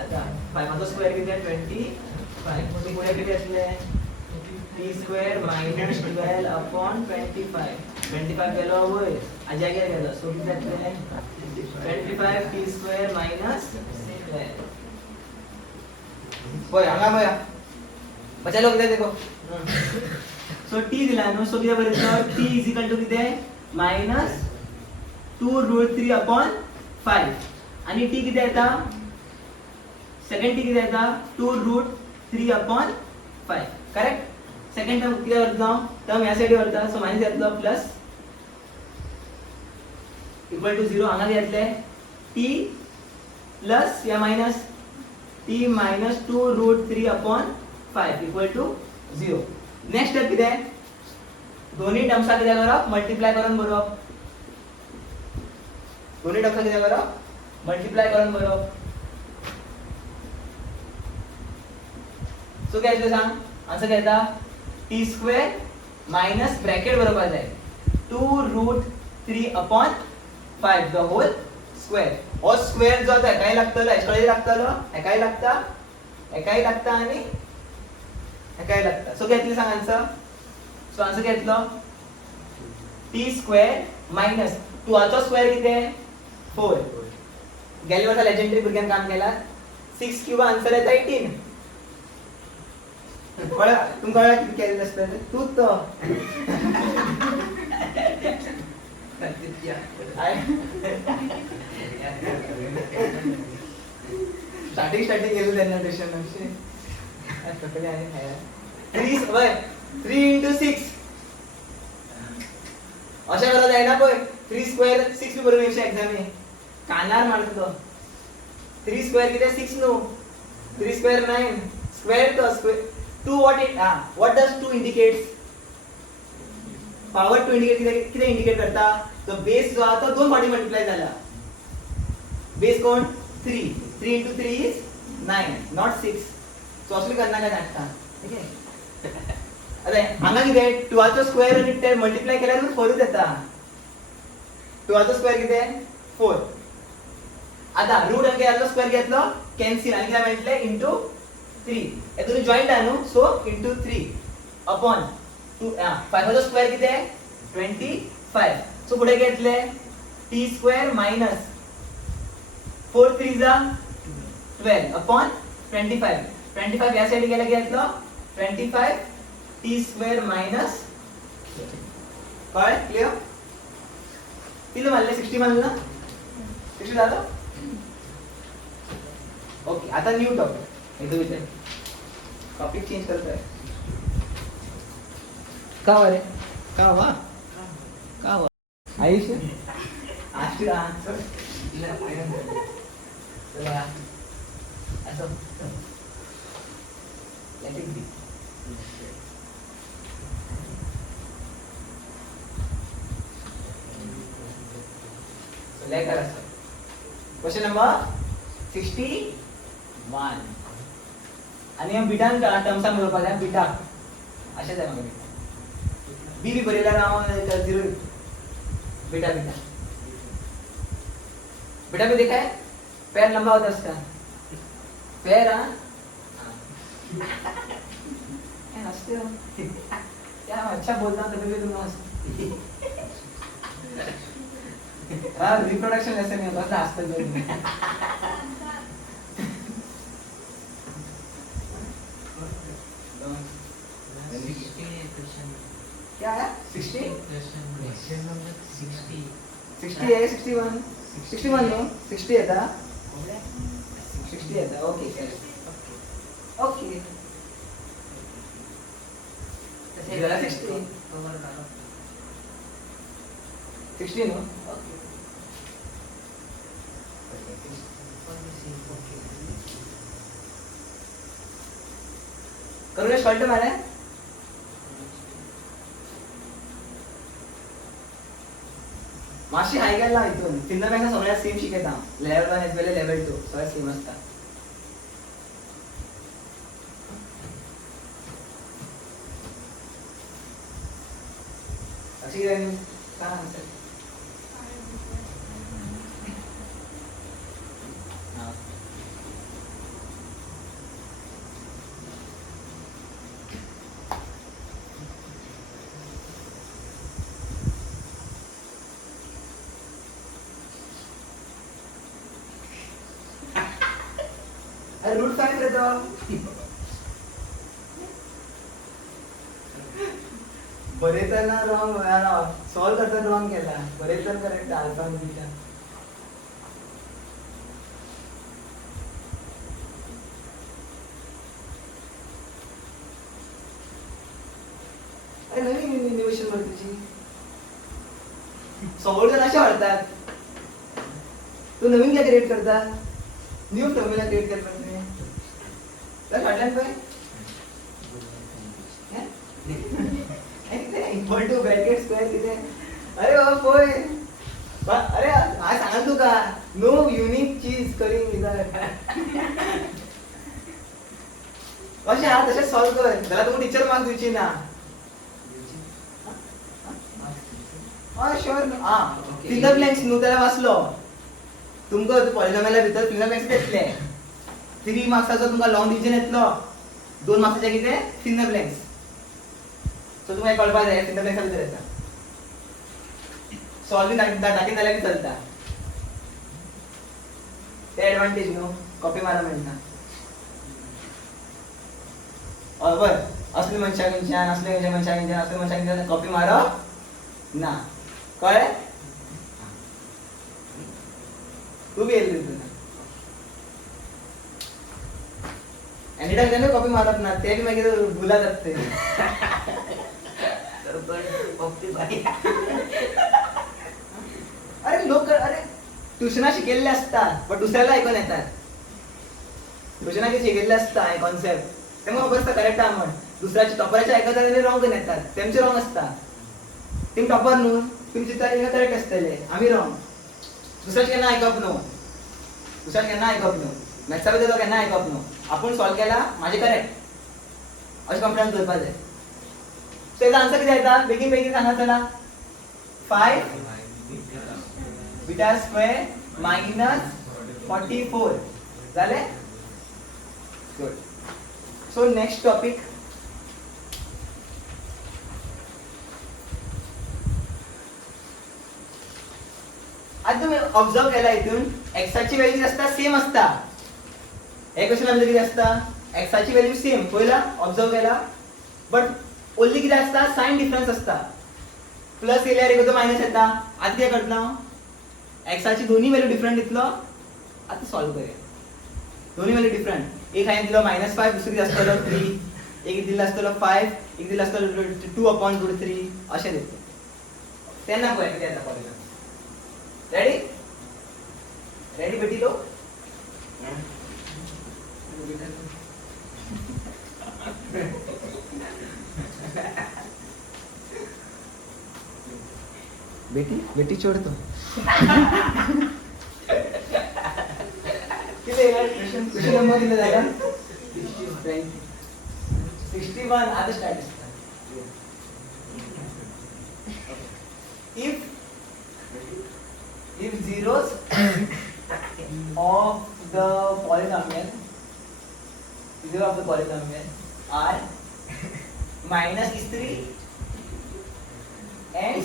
आता 5 चा स्क्वेअर किती आहे 25 म्हणजे पुढे किती असले t स्क्वेअर मायनस 12 अपॉन 25 गेलो होय अजागे गेलो सो किती असले 25 t स्क्वेअर मायनस 12 होय आला बया बचा लोग दे देखो सो t दिला नो सो किती बरेल t इज इक्वल टू किती आहे मायनस 2 रूट 3 अपॉन 5 आणि t किती आहे आता सेकंड t किती आहे आता 2 root 3 upon 5 correct second term किती वरता टर्म या साइड वरता सो मायनस यातलं प्लस इक्वल टू 0 आना घेतले t प्लस या minus t minus 2 root 3 upon 5 equal to 0 next step किती आहे दोन्ही टर्म्सला किती करप मल्टिप्लाय करून बरोब दोन्ही टर्म्सला किती करप मल्टिप्लाय करून बरोब सो काय येतं सांग आन्सर काय येतं t स्क्वेअर मायनस ब्रॅकेट बरोबर आहे 2 root 3 upon 5 the whole square और स्क्वेअर जो आहे काय लागतं एकाही लागतं आणि एकाही लागतं सो काय येतं सांग आन्सर सो आन्सर काय येतं t स्क्वेअर मायनस 2 चा स्क्वेअर किती आहे 4 गॅलिवरचा लेजेंडरी बुरगॅन काम केला 6 किंवा आन्सर आहे 18 तुमका किती केलेलं असतं तू तो स्टार्टिंग गेलो त्यांना ट्युशन विषय 3 into 6 अशा करत आहे ना पय 3 स्क्वेअर 6 बरोबर एकशे एक्झाम आहे कानार मारतो 3 स्क्वेअर किती 6 नो 3 स्क्वेअर 9 स्क्वेअर तो square 2 what does 2 indicates power 2 indicate किती इंडिकेट करता तो बेस जो आता दोन पार्टी मल्टिप्लाय झाला बेस कोण 3 into 3 is 9 not 6 सो असली करना काय धाडटा ठीक आहे अरे हांगा कितें 2 चो स्क्वेअर आनी ते मल्टिप्लाय केल्यार 4 येता 2 चो स्क्वेअर कितें 4 आता रूट आणि याचा स्क्वेअर घेतलो कॅन्सल आणि काय म्हटले इंटू 3 हे दोन्ही जॉइंट आहे नो सो इंटू 3 अपॉन 2 5 चा स्क्वेअर किती आहे 25 सो पुढे घेतले t स्क्वेअर मायनस 4 3 जा 12 अपॉन 25 या साइड गेला घेतलो 25 t स्क्वेअर मायनस काय क्लियर किती मानले 60 मानलं ना 60 झालं ओके आता न्यू टॉपिक इथं विचार टॉपिक चेंज करतोय का रे का वा आयुष आज चला असं लेट इट बी लेकर असं क्वेश्चन नंबर 61 आणि हम बिटान टर्म्सान बरोवपाक जाय बिटा अशें जाय म्हाका बी बी बरयल्यार हांव 0 बिटा बिटा बिटा भी देखा है पैर लंबा होता है उसका पैर हंसते हो क्या अच्छा बोलता हूँ तभी भी तुम हंसते रिप्रोडक्शन ऐसे नहीं होता हंसते क्या है 60 60 है 61 61 नो 60 येता 60 येता ओके ओके जरा 60 60 नो करूया शॉर्ट मारे माशी हाय गेला इथून फिंगर बँक सगळ्या सेम शिकयता लेवल 1 एज वेल लेवल 2 सगळ्या सेम असता अशी काय का आन्सर रूट 5 रे तो बरेतना रॉंग सॉल्व करताना रॉंग केला बरेतना करेक्ट अल्फा आणि बीटा अरे नवीन इनोव्हेशन तुझी सॉल्व अशा वाढतात तू नवीन काय क्रिएट करता न्यू फॉर्म्युला क्रिएट करता तुम्ही तर वाटलं काय इक्वल टू ब्रॅकेट स्क्वेअर किती अरे बाप होय अरे आज सांगाल तू का नो युनिक चीज करीन इधर अशें हा तशें सॉल्व कर जाल्यार तुका टीचर मार्क्स दिवची ना हय शुअर फिंगर ब्लँक्स न्हू जाल्यार वाचलो तुमकां पॉलिनॉमियला भितर फिंगर ब्लँक्स येतले 3 मार्क्साचो तुमकां लॉंग डिव्हिजन येतलो 2 मार्क्साचे कितें फिंगर ब्लँक्स सो तुम्हाला कळपाक जाय फिंगर ब्लँक्सा भितर येता सॉल्विंग दाखीन जाल्यार बी चलता ते एडवांटेज न्हू कॉपी मारप म्हणटा बरोबर असले मनशाक मनशान असले मनशाक असले मनशाक कॉपी मारप ना कळ्ळें तू भी येईल तुला एनीटाइम त्यांना कॉपी मारत ना ते मागीर भुला जाते अरे लोक अरे ट्युशना शिकेल्ले असतात पण दुसऱ्याला ऐकून येतात ट्युशना किती शिकेल्ले असता हे कॉन्सेप्ट तेव्हा खबर असता करेक्ट आहे म्हण दुसऱ्याचे टॉपराचे ऐकतात आणि रॉंग करून येतात तेमचे रॉंग असता तुम्ही टॉपर न्हू तुमची तारीख करेक्ट असतले आम्ही रॉंग दुसऱ्याचे केन्ना ऐकप न्हू दुसऱ्याचे केन्ना ऐकप न्हू मॅथ्सा बद्दल केन्ना आयकप न्हू आपूण सॉल्व केला म्हाजे करेक्ट अशें कॉन्फिडन्स दवरपाक जाय सो हेजो आन्सर कितें येता बेगीन बेगीन सांगात चला 5 बीटा स्क्वेअर मायनस 44 जालें गुड सो नेक्स्ट टॉपिक आता तुम्ही ऑब्झर्व केला इथून एक्साची व्हॅल्यू असता सेम असता हे क्वेश्चन आमचं किती असता एक्साची व्हॅल्यू सेम पहिला ऑब्झर्व केला बट ओन्ली किती असता साइन डिफरन्स असता प्लस केल्यार एक मायनस येता आता कितें करतना एक्साची दोन्ही व्हॅल्यू डिफरंट दितलो आता सॉल्व करूया दोन्ही व्हॅल्यू डिफरंट एक हांवें दिलो -5 दुसरी आसतलो 3 एक दिल्लो आसतलो 5 एक दिल्लो आसतलो 2/√3 अशें दितलो तेन्ना पळय कितें येता पळय रेडी रेडी बेटी लो बेटी बेटी छोड़ तो किती क्वेश्चन नंबर किती झाला 61 आता start if zeros of the polynomial are minus 3 and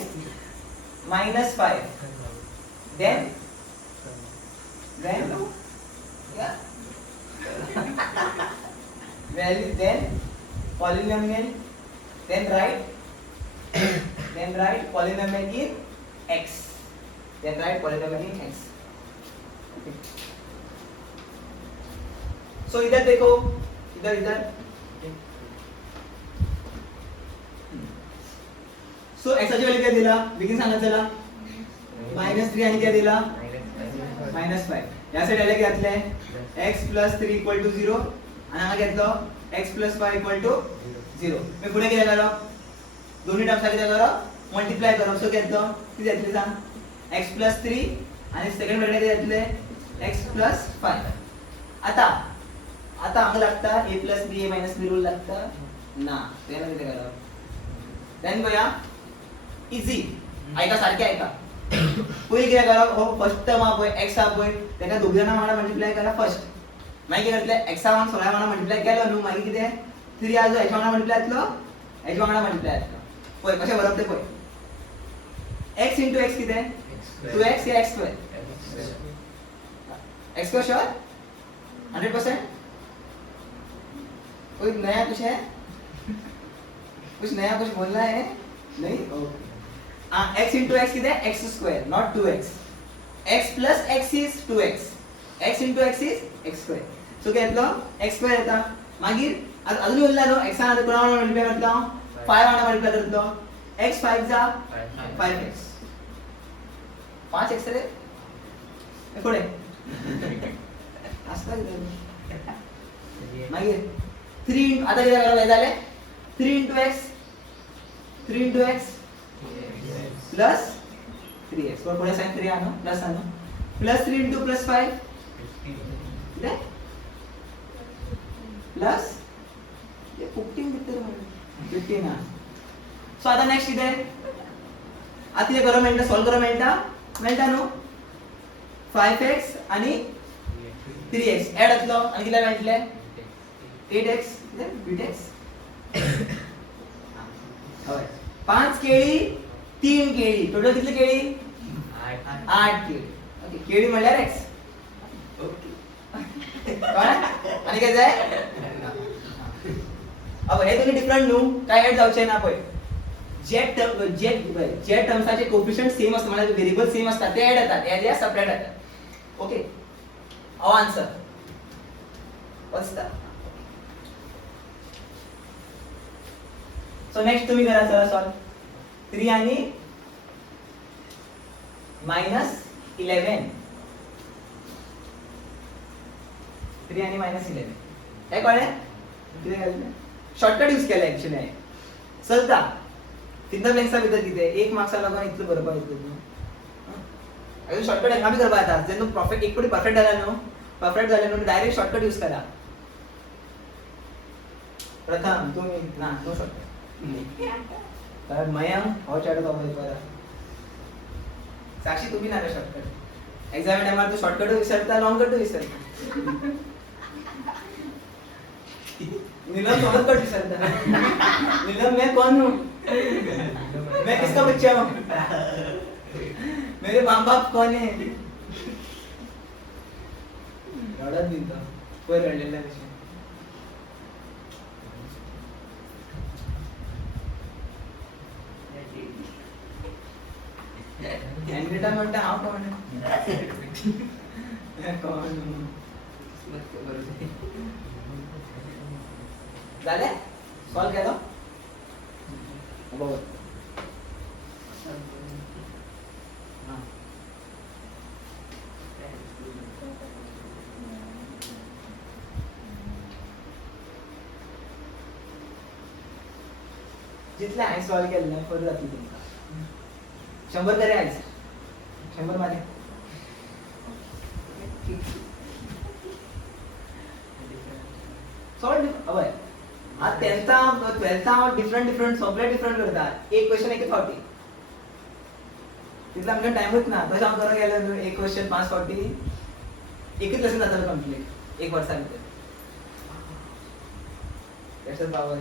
minus 5 then yeah well then polynomial then write polynomial in x then write polynomial in x okay. So इधर देखो इधर so एक्सची value काय दिला begin सांगा चला -3 आणि काय दिला -5 या साइड आले काय घातले x + 3 = 0 आणि हा घेतलो x + 5 = 0 मी पुढे केलं करा दोन्ही टर्म्स किती करा मल्टिप्लाय करा सो घेतलो किती घेतले सांग x + 3 आणि सेकंड मध्ये घेतले x + 5 आता आम्हाला लागता a + b a - b rule लागता ना त्याला किती करा देन बघा इझी ऐका सारखे ऐका पहिले किती करा हो फर्स्ट टर्म आपण x हा पय त्याका दोघ जण मला मल्टिप्लाय करा फर्स्ट मागीर किती करतले x हा 16 मला मल्टिप्लाय केलो न्हू मागीर किती 3 आजो h वांगडा मल्टिप्लाय जातलो h वांगडा मल्टिप्लाय जातलो पय कशे बरोबर ते पय x * x किती 2x या x2 x2 श्योर 100% कोई नया कुछ है कुछ बोलना है नहीं ओके x * x किती x2 not 2x x + x is 2x x * x is x2 so घेतलो x2 येता मागीर अजून बोलला नो x हा कोणा मल्टिप्लाय करतलो 5 वांगडा मल्टिप्लाय करतलो x 5 जा 5x 5x रे पुढे असता मागीर 3 आता किती करायला झाले 3 * x प्लस 3x वर पुढे साइन 3 आणू प्लस 3 * +5 किती प्लस ये 15 बिटर 15 ना सो आता नेक्स्ट किती आता किती करा म्हणटा सॉल्व करा म्हणटा नो 5x आणि 3x ऍड असलो आणि किती म्हटले 8x then 8x होय 5 केळी 3 केळी टोटल किती केळी 8 केळी ओके केळी म्हणल्यार x ओके आणि काय जाय अब हे दोन्ही डिफरंट न्हू काय ऍड जावचे ना पय जे टर्म्सचे कोएफिशिएंट सेम असतात म्हणजे व्हेरिएबल सेम असतात ते ऍड येतात या सेपरेट येतात okay our answer what's the so next तुम्ही करा चला सॉल्व 3 आणि -11 3 आणि -11 काय कळले किती केलं शॉर्टकट यूज केला ऍक्च्युअली आहे चलता तिन्ना ब्लँक्सचा भितर किती एक मार्क्सला लागून इतलं बरोबर येतं अजून शॉर्टकट आम्ही करपा येता जेन्ना परफेक्ट एक पटी परफेक्ट जाला न्हू परफेक्ट झाले म्हणून डायरेक्ट शॉर्टकट यूज करा. प्रथम तुम्ही ना नो शॉर्टकट तर मयंक हो चॅट बरं. साक्षी तुम्ही ना शॉर्टकट एक्झाम टायमार तू शॉर्टकट विसरता लॉंग कट विसरता. नीलम शॉर्टकट विसरता. नीलम मैं कौन हूँ, मैं किसका बच्चा हूँ, मेरे माँ बाप कौन है. रडत नाही तो कोण रडलेला विषय. कॅन्डिडेट म्हणता हा कोण झाले सॉल्व केलं बघ. जितले हांवें सॉल्व केले बरं जातली तुमकां. 100 तरी आयज 100 मध्ये सॉल्व हवंय. आज 10th 12th डिफरंट सगळे डिफरंट करतात. एक क्वेश्चन एक फावटी तितला आमकां टायमूच ना. तशें हांव करूंक गेलो एक क्वेश्चन 5 फावटी एकच लेसन जातालो कंप्लीट एक वर्सा भितर. त्याच्यात पावर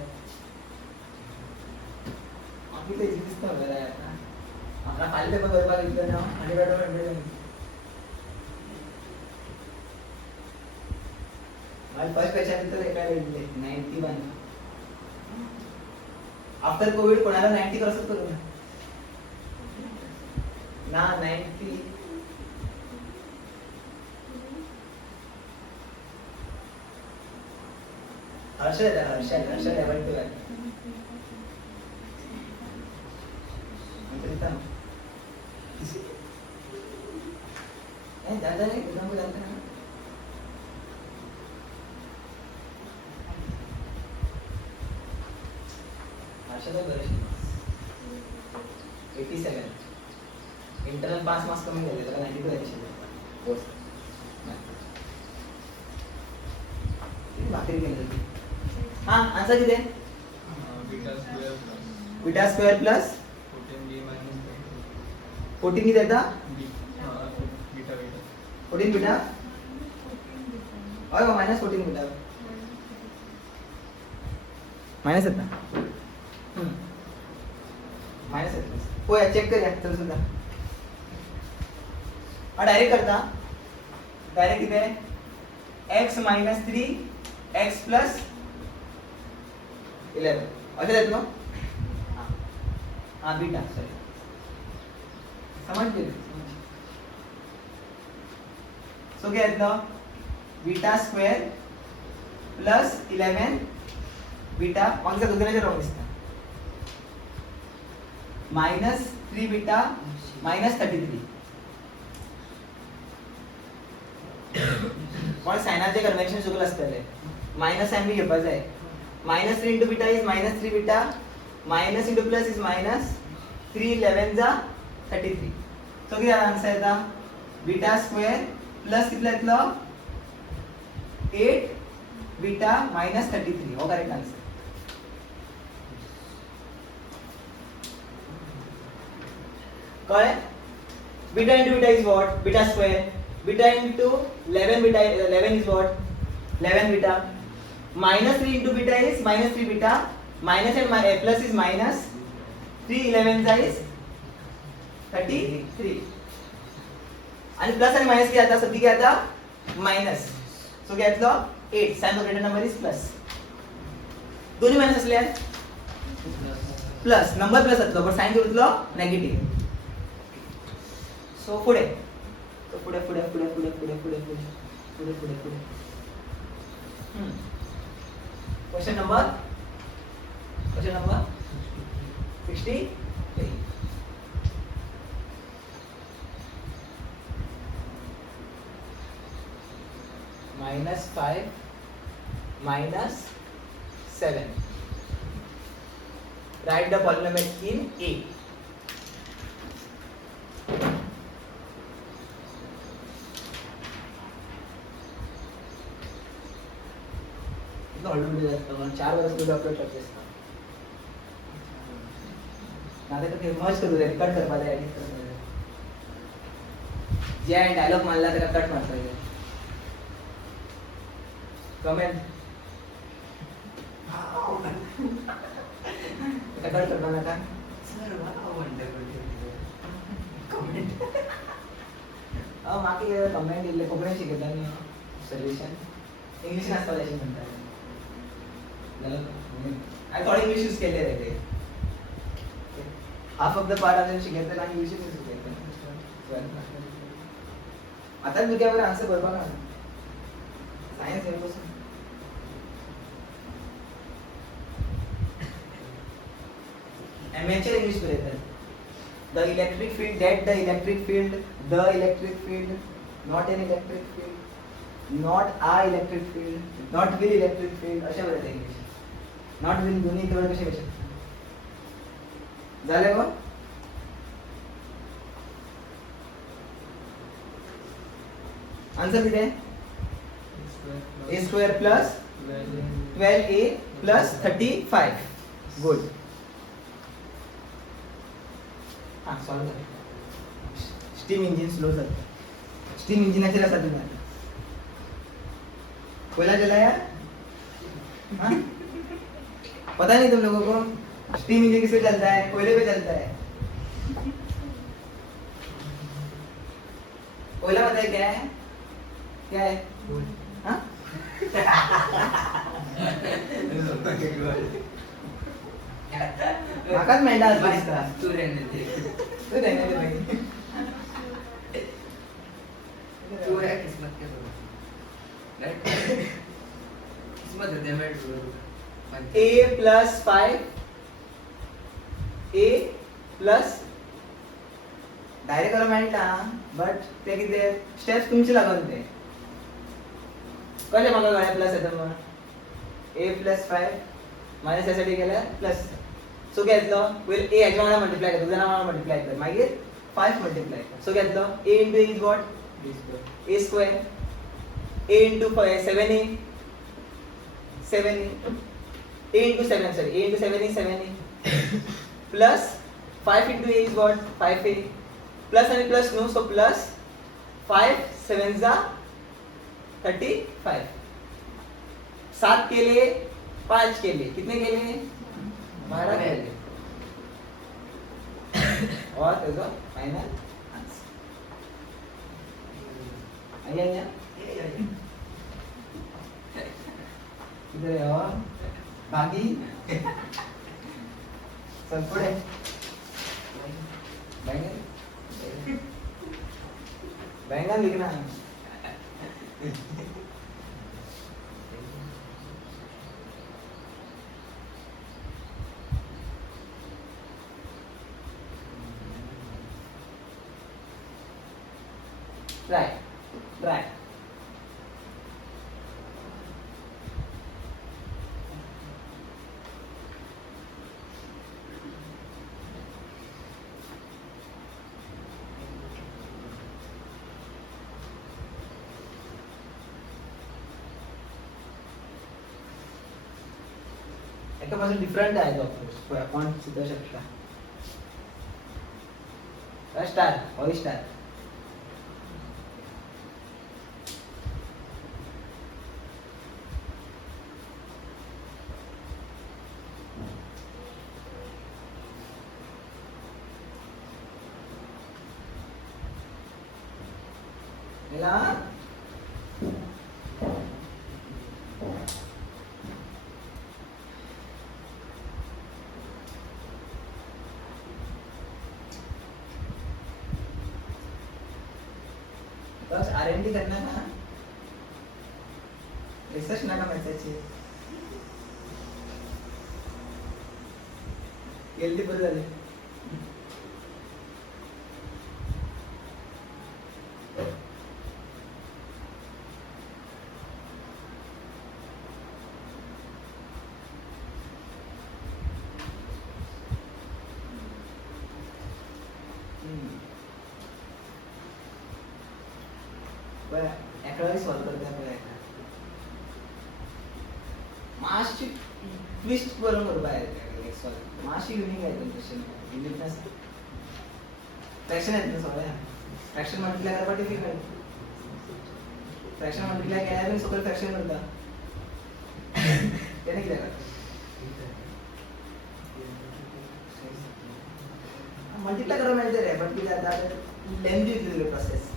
आपली ते दिसत बरं आहे. आता आपला खाली पेपर करपाक घेतलं ना आणि बॅटर माझी फर्स्ट क्वेश्चन तर एका रेटले 91. आफ्टर कोविड कोणाला 90 क्रॉस करू ना 90. हर्ष लेवल 2 आहे. दादा नहीं एकदम को जानते हैं. हर्षदा बरेच 87 इंटरनल 5 मार्क्स कमी झाले तर 92 यायचे. भाकरी केली. हा आन्सर किती आहे. बीटा स्क्वेअर प्लस 14 किती येता 14 बीटा और -14 बीटा माइनस येता माइनस येता. हो या चेक करूया तर सुद्धा हा डायरेक्ट करता. डायरेक्ट किती आहे x - 3 x + 11 असे देत ना. हा बीटा सॉरी समझ गए. सो क्या येतलो बीटा स्क्वेअर प्लस 11 बीटा मागच्या दुसऱ्याचे रॉंग दिसता -3 बीटा -33. पण सायनाचे कन्व्हेन्शन चुकलं असतले. मायनस साइन बी घेवपा जाय. -3 into beta is -3 beta minus into plus is -3 11 जा 33. सो किती आन्सर येता बीटा स्क्वेअर प्लस कितला येतलो 8 बीटा -33 हो करेक्ट आन्सर. कळ्ळे. Beta into beta is what beta square. Beta into 11 beta 11 is what 11 beta. -3 into beta is -3 beta minus and plus is -3 11 is 33 आणि plus आणि minus किती आता सध्या किती आता माइनस. सो काय येतलो 8 sign of greater number is plus. दोन्ही माइनस असले प्लस नंबर प्लस असलो पण साइन घेतलो नेगेटिव्ह. सो पुढे पुढे पुढे पुढे पुढे पुढे पुढे पुढे पुढे पुढे question number 63. -5 -7. Write the polynomial in A. कितलो हळू जाता 4 वर्स तुझं अपलोड करतेस आता ते मर्ज करू दे कट करपा जाय एडिट करपा जाय जे डायलॉग मारला त्याला कट मारता येईल कमेंट कट करपा नाका सर वाव कमेंट म्हाका कमेंट इल्ले कोंकणी शिकयता न्ही सोल्युशन इंग्लीश नासता अशें म्हणटा हांवें थोडे इंग्लीश यूज केले रे ते हाफ ऑफ द पार्ट हांवें शिकयता आनी इंग्लीश शिकयता आतां भुरग्या बरें आन्सर करपाक ना सायन्स हे पासून amateur English बरयतात the electric field that the electric field the electric field not an electric field not a electric field not will electric field अशा बरयतात इंग्लिश not will दोन्ही कवर कसे कसे झाले गो आन्सर किती आहे a square plus 12a plus 35 good हां solve झालं स्टीम इंजिन स्लो जातं स्टीम इंजिनाचे असतात तुम्ही आता कोयला जलाया हाँ? पता नहीं तुम लोगों को स्टीम इंजन किससे चलता है कोयले पे चलता है कोयला पता है क्या है हाँ? माकाच मेळटा दिसता तू रहने दे भाई तू है किस्मत के साथ राइट किस्मत है मैं a plus 5 a plus direct करून मेळटा बट ते कितें स्टेप्स तुमचे लागून ते कळ्ळें म्हाका कळ्ळें प्लस येता म्हणून a plus 5 मायनस यासाठी गेल्यार प्लस सो कितें येतलो पयलीं a हेच्या वांगडा मल्टिप्लाय करता तुज्या नांवा वांगडा मल्टिप्लाय कर मागीर 5 मल्टिप्लाय कर सो कितें येतलो a into a is what a square a into 5 7a 7a a into 7 sorry a into 7 is 7a plus 5 into a is what 5a plus and plus no so plus 5 7 जा 35 7 केले 5 केले कितने केले 12 केले और देखो फाइनल आंसर आया इधर है और बाकी सब पुढे बैंगन बैंगन लिखना है try एक पासून डिफरंट आहे तो ऑफकोर्स आपण सुद्धा शकता स्टार हॉरी स्टार मिला बस R&D करना ना रिसर्च ना का मैसेज केली बरं झाले बरं 11 सॉल्व करते आपण मातशी ट्विस्ट करून करपा जाय सॉल्व मातशी युनिक आहे क्वेश्चन युनिकनेस फ्रॅक्शन आहेत ना सगळ्या फ्रॅक्शन मल्टिप्लाय करपा डिफिकल्ट फ्रॅक्शन मल्टिप्लाय केल्यार बीन सगळं फ्रॅक्शन करता तेणे कितें करता मल्टिप्लाय करप मेळटा रे बट कितें जाता लेंथी वयतली प्रोसेस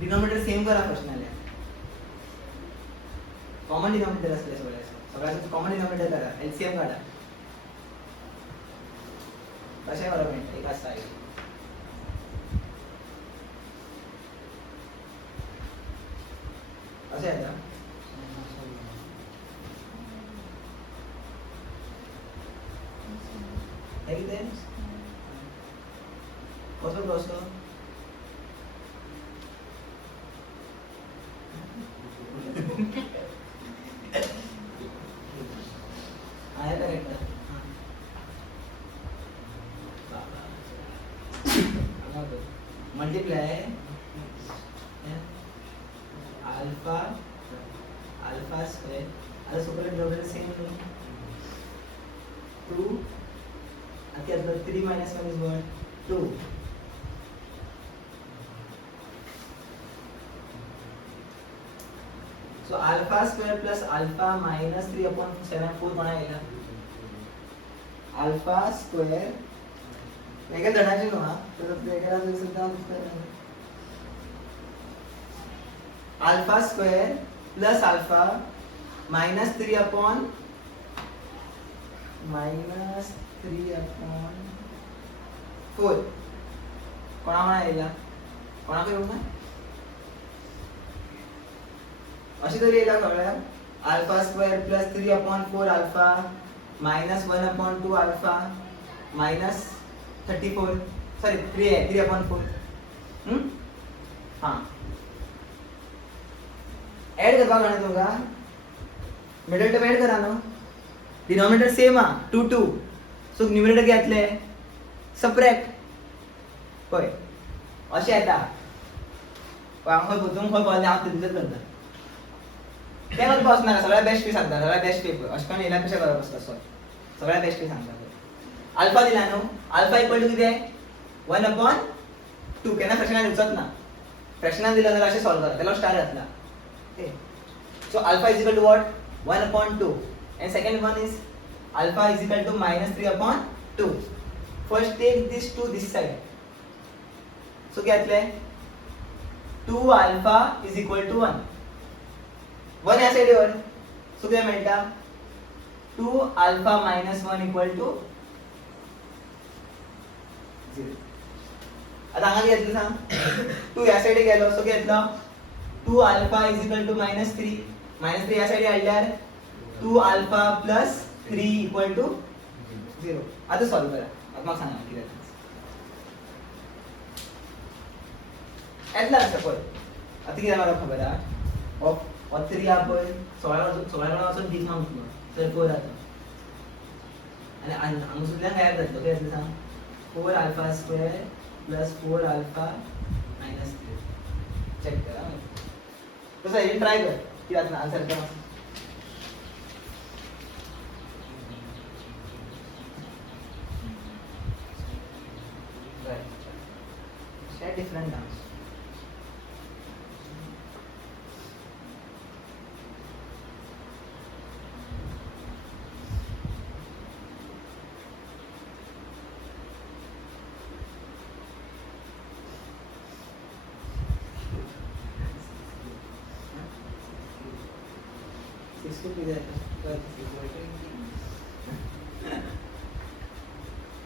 डिनोमिनेटर सेम करा फर्स्ट नाल्यार कॉमन डिनोमिनेटर असले सगळ्याचं कॉमन डिनोमिनेटर करा एलसीएम काढा कशें करप मेळटा एक आसा अशें येता हे कितें कसो आहे correct multiply alpha alpha square आता सुपर डिनोमिनेटर सेम 2 आता 3 minus 1 is what 2 so alpha square plus alpha minus 3 upon 7 4 कोणा येला alpha square वेगळे धडाचे नो हा तर वेगळा जर सुद्धा alpha square plus alpha minus 3 upon minus 3 upon 4 कोणा येला कोणाक येऊ ना अशी तरी येला सगळ्या alpha square plus 3 upon 4 alpha minus 1 upon 2 alpha minus 34 sorry 3 आहे 3 अपॉन 4 हां ऐड करपा कळना तुमका मिडल टर्म ऐड करा न्हू डिनोमिनेटर सेम हा 2 2 सो न्यूमरेटर घेतले सबट्रॅक्ट पळय अशें येता पळय हांव खंय खंय कळलें हांव तितलेंच करता ते करपा वचना सगळ्या बेस्ट वे सांगता सगळ्या बेस्ट वे अशें करून येयला कशें करप आसता सॉल्व सगळ्या बेस्ट वे सांगता अल्फा दिला न्हू अल्फा इक्वल टू कितें 1 अपॉन 2 केन्ना फ्रॅक्शनान दिवचोच ना फ्रॅक्शनान दिला जाल्यार अशें सॉल्व करा तेला स्टार घातला okay so alpha is equal to what 1 upon 2 and second one is alpha is equal to minus 3 upon 2 first take this to this side so घेतले 2 alpha is equal to 1 1 या साइडीवर so किती मेळटा 2 alpha minus 1 equal to 0 आता हांगा घेतले सांग 2 या साइडी गेलो सो घेतलो 2 alpha is equal to minus 3 या साइडी हाडल्यार 2 alpha plus 3 equal to 0 आता सॉल्व करा आता मला सांगा किती येता एटला सपोज आता किती मला खबर आहे ऑफ 3 आपण 16 वाजून ठीक मागतो तर 4 आता आणि अंगसुतल्यान काय जातलो काय असं सांग 4 alpha square plus 4 alpha minus 3 check करा तसं हे ट्राय कर किती आता आन्सर करा different dance इसको किधर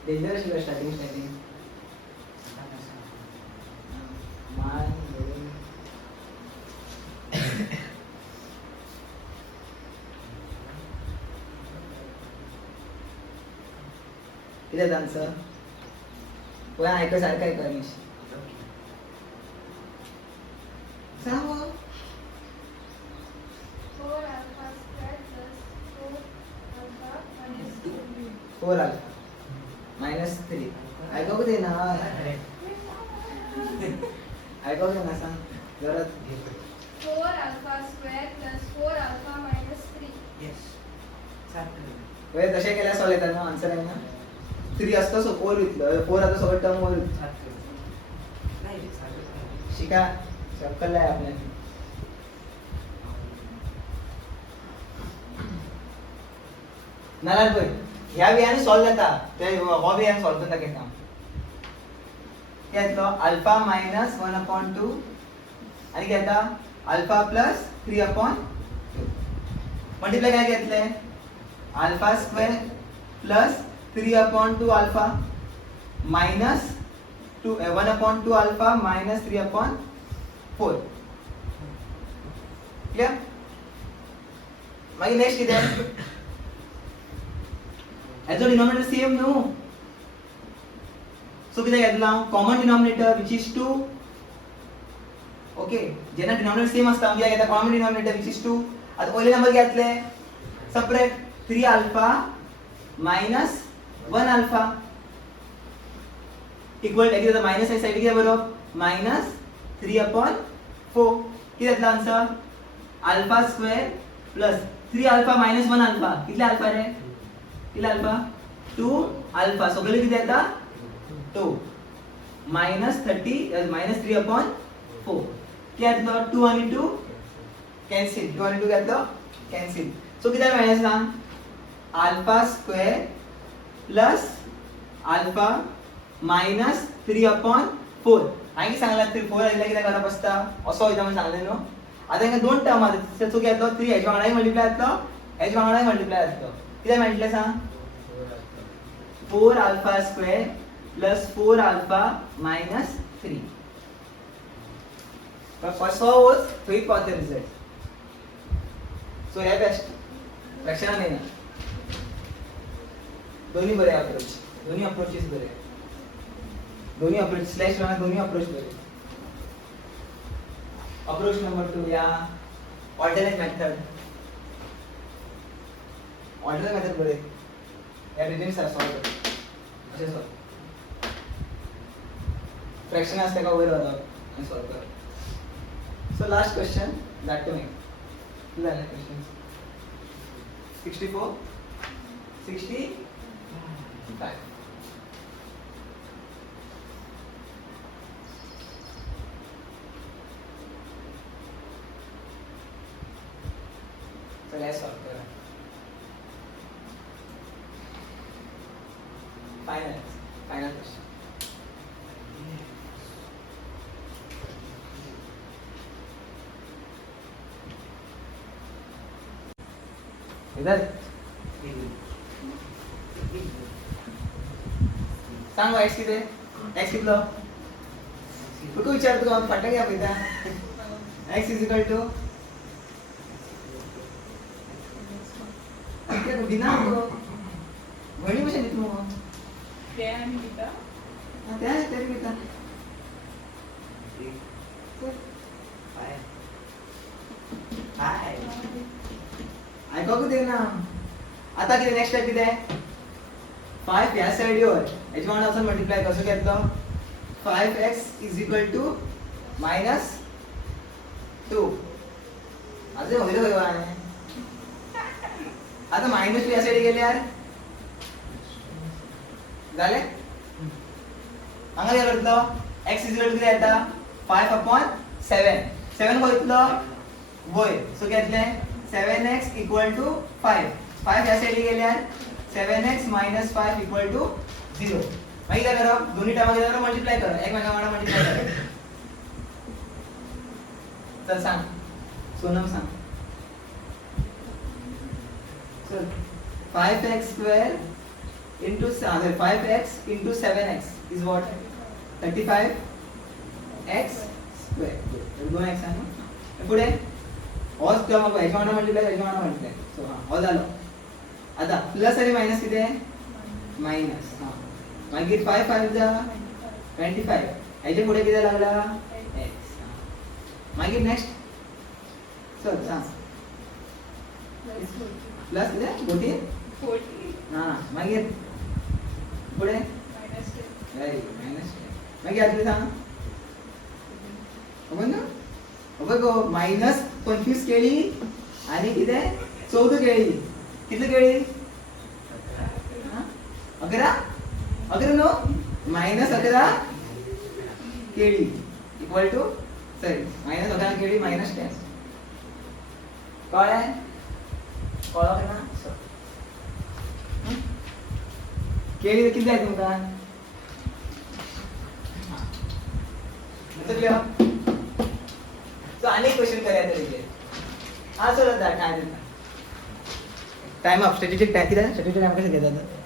डेंजरस है स्टार्टिंग किती आन्सर कोण ऐकलं सारखं आहे का निश सांग 4 alpha minus 3 ऐकू दे ना ऐकू दे ना सांग जरा 4 alpha square plus 4 alpha minus 3 yes पहिले तशें केल्यार सॉल्व येता न्हू आन्सर येना 3 असता सो 4 इतलो 4 आता सगळं टर्म वर शिका शक्कल आहे आपल्याला नाल्यार पळय ह्या बियाने सॉल्व जाता ते हो बियान सॉल्व करून दाखयता येतलो अल्फा मायनस 1/2 आणि घेता अल्फा प्लस 3/2 मल्टिप्लाय काय घेतले alpha square plus 3/2 alpha minus 1/2 alpha minus 3/4 clear मागीर नेक्स्ट कितें हेजो डिनोमिनेटर सेम न्हू सो कितें घेतला common denominator which is 2 okay जेन्ना डिनोमिनेटर सेम आसता कितें घेता कॉमन डिनोमिनेटर विच इज 2 आता पयले नंबर घेतले separate 3 alpha minus 1 alpha equal कितें जाता मायनस साइड कितें बरोवप मायनस 3/4 कितें जातलो answer alpha square plus 3 alpha minus 1 alpha कितले अल्फा रे कितले अल्फा 2 अल्फा सगळे किती येता 2 मायनस 30 मायनस 3/4 किती येतलो 2 आणि 2 कॅन्सल 2 आणि 2 घेतलो कॅन्सल सो किती मेळ्ळें सांग alpha square plus alpha minus 3/4 हांवें कितें सांगलां 4 आयल्यार कितें करप आसता असो वयता म्हणून सांगलें न्हू आतां हांगा दोन टर्म आसा सो कितें येतलो 3 हेच्या वांगडाय मल्टिप्लाय जातलो हेच्या वांगडाय मल्टिप्लाय जातलो कितें मेळटलें सांग 4 alpha square plus 4 alpha minus 3 first was थंय पावता रिजल्ट सो हे बेस्ट फ्रॅक्शनान येना दोन्ही बरे अप्रोच दोन्ही अप्रोचेस बरे दोन्ही अप्रोच स्लॅश वाला दोन्ही अप्रोच बरे अप्रोच नंबर 2 या ऑल्टरनेट मेथड बरे या रिजन सर सॉल्व कर असे सॉल्व फ्रॅक्शन असते का वयर वरप आणि सॉल्व कर so last question that to me किती झाले क्वेश्चन 64 65 चला सॉल्व करा फाइनल क्वेश्चन इधर सांग एक्स किती एक्स कितलो तू विचार तुका फाटलं घ्या पळयता एक्स इज इक्वल टू कितें दिना गो भणी कशें दिता मगो ते आनी दिता ते दिता आयकोंक दिना आता कितें नेक्स्ट स्टेप कितें 5 ह्या सायडीवर हेच्या वांगडा वचून मल्टिप्लाय कसो घेतलो 5x is equal to minus 2 अजून होईल खंय हांवें आता मायनस 2 ह्या सायडीक गेल्यार जालें हांगा कितें करतलो x इज इक्वल टू कितें येता 5/7 7 खंय येतलो वयर सो घेतलें 7x इक्वल टू 5 5 ह्या सायडीक गेल्यार 7x minus 5 equal to 0 मागीर काय करप दोन्ही टर्म कितें करप मल्टिप्लाय करप एकमेका वांगडा मल्टिप्लाय करप चल सांग सोनम सांग चल 5x square into 5x into 7x is what 35x square दोन x आहे पुढे होच टर्म आपण ह्याच्या वांगडा मल्टिप्लाय सो हा हो झालो आता प्लस आणि मायनस किती आहे मायनस हा मागीर 5 5 जा 25 ह्याच्या पुढे किती लागला x मागीर नेक्स्ट चल सांग प्लस किती 40 हा मागीर पुढे मायनस मागीर आता सांग आपण ना बघ मायनस 25 केली आणि किती 14 केली किती केली 11 11 नो मायनस 11 केळी इक्वल टू सॉरी मायनस 11 केळी मायनस 10 कळलं कळलं ना केळी किती आहे तुमका नंतर लिहा तो अनेक क्वेश्चन करायचे तरी हा सर काय टाइम ऑफ स्टॅटिस्टिक टाइम किती स्टॅटिस्टिक टाइम कसं घेतात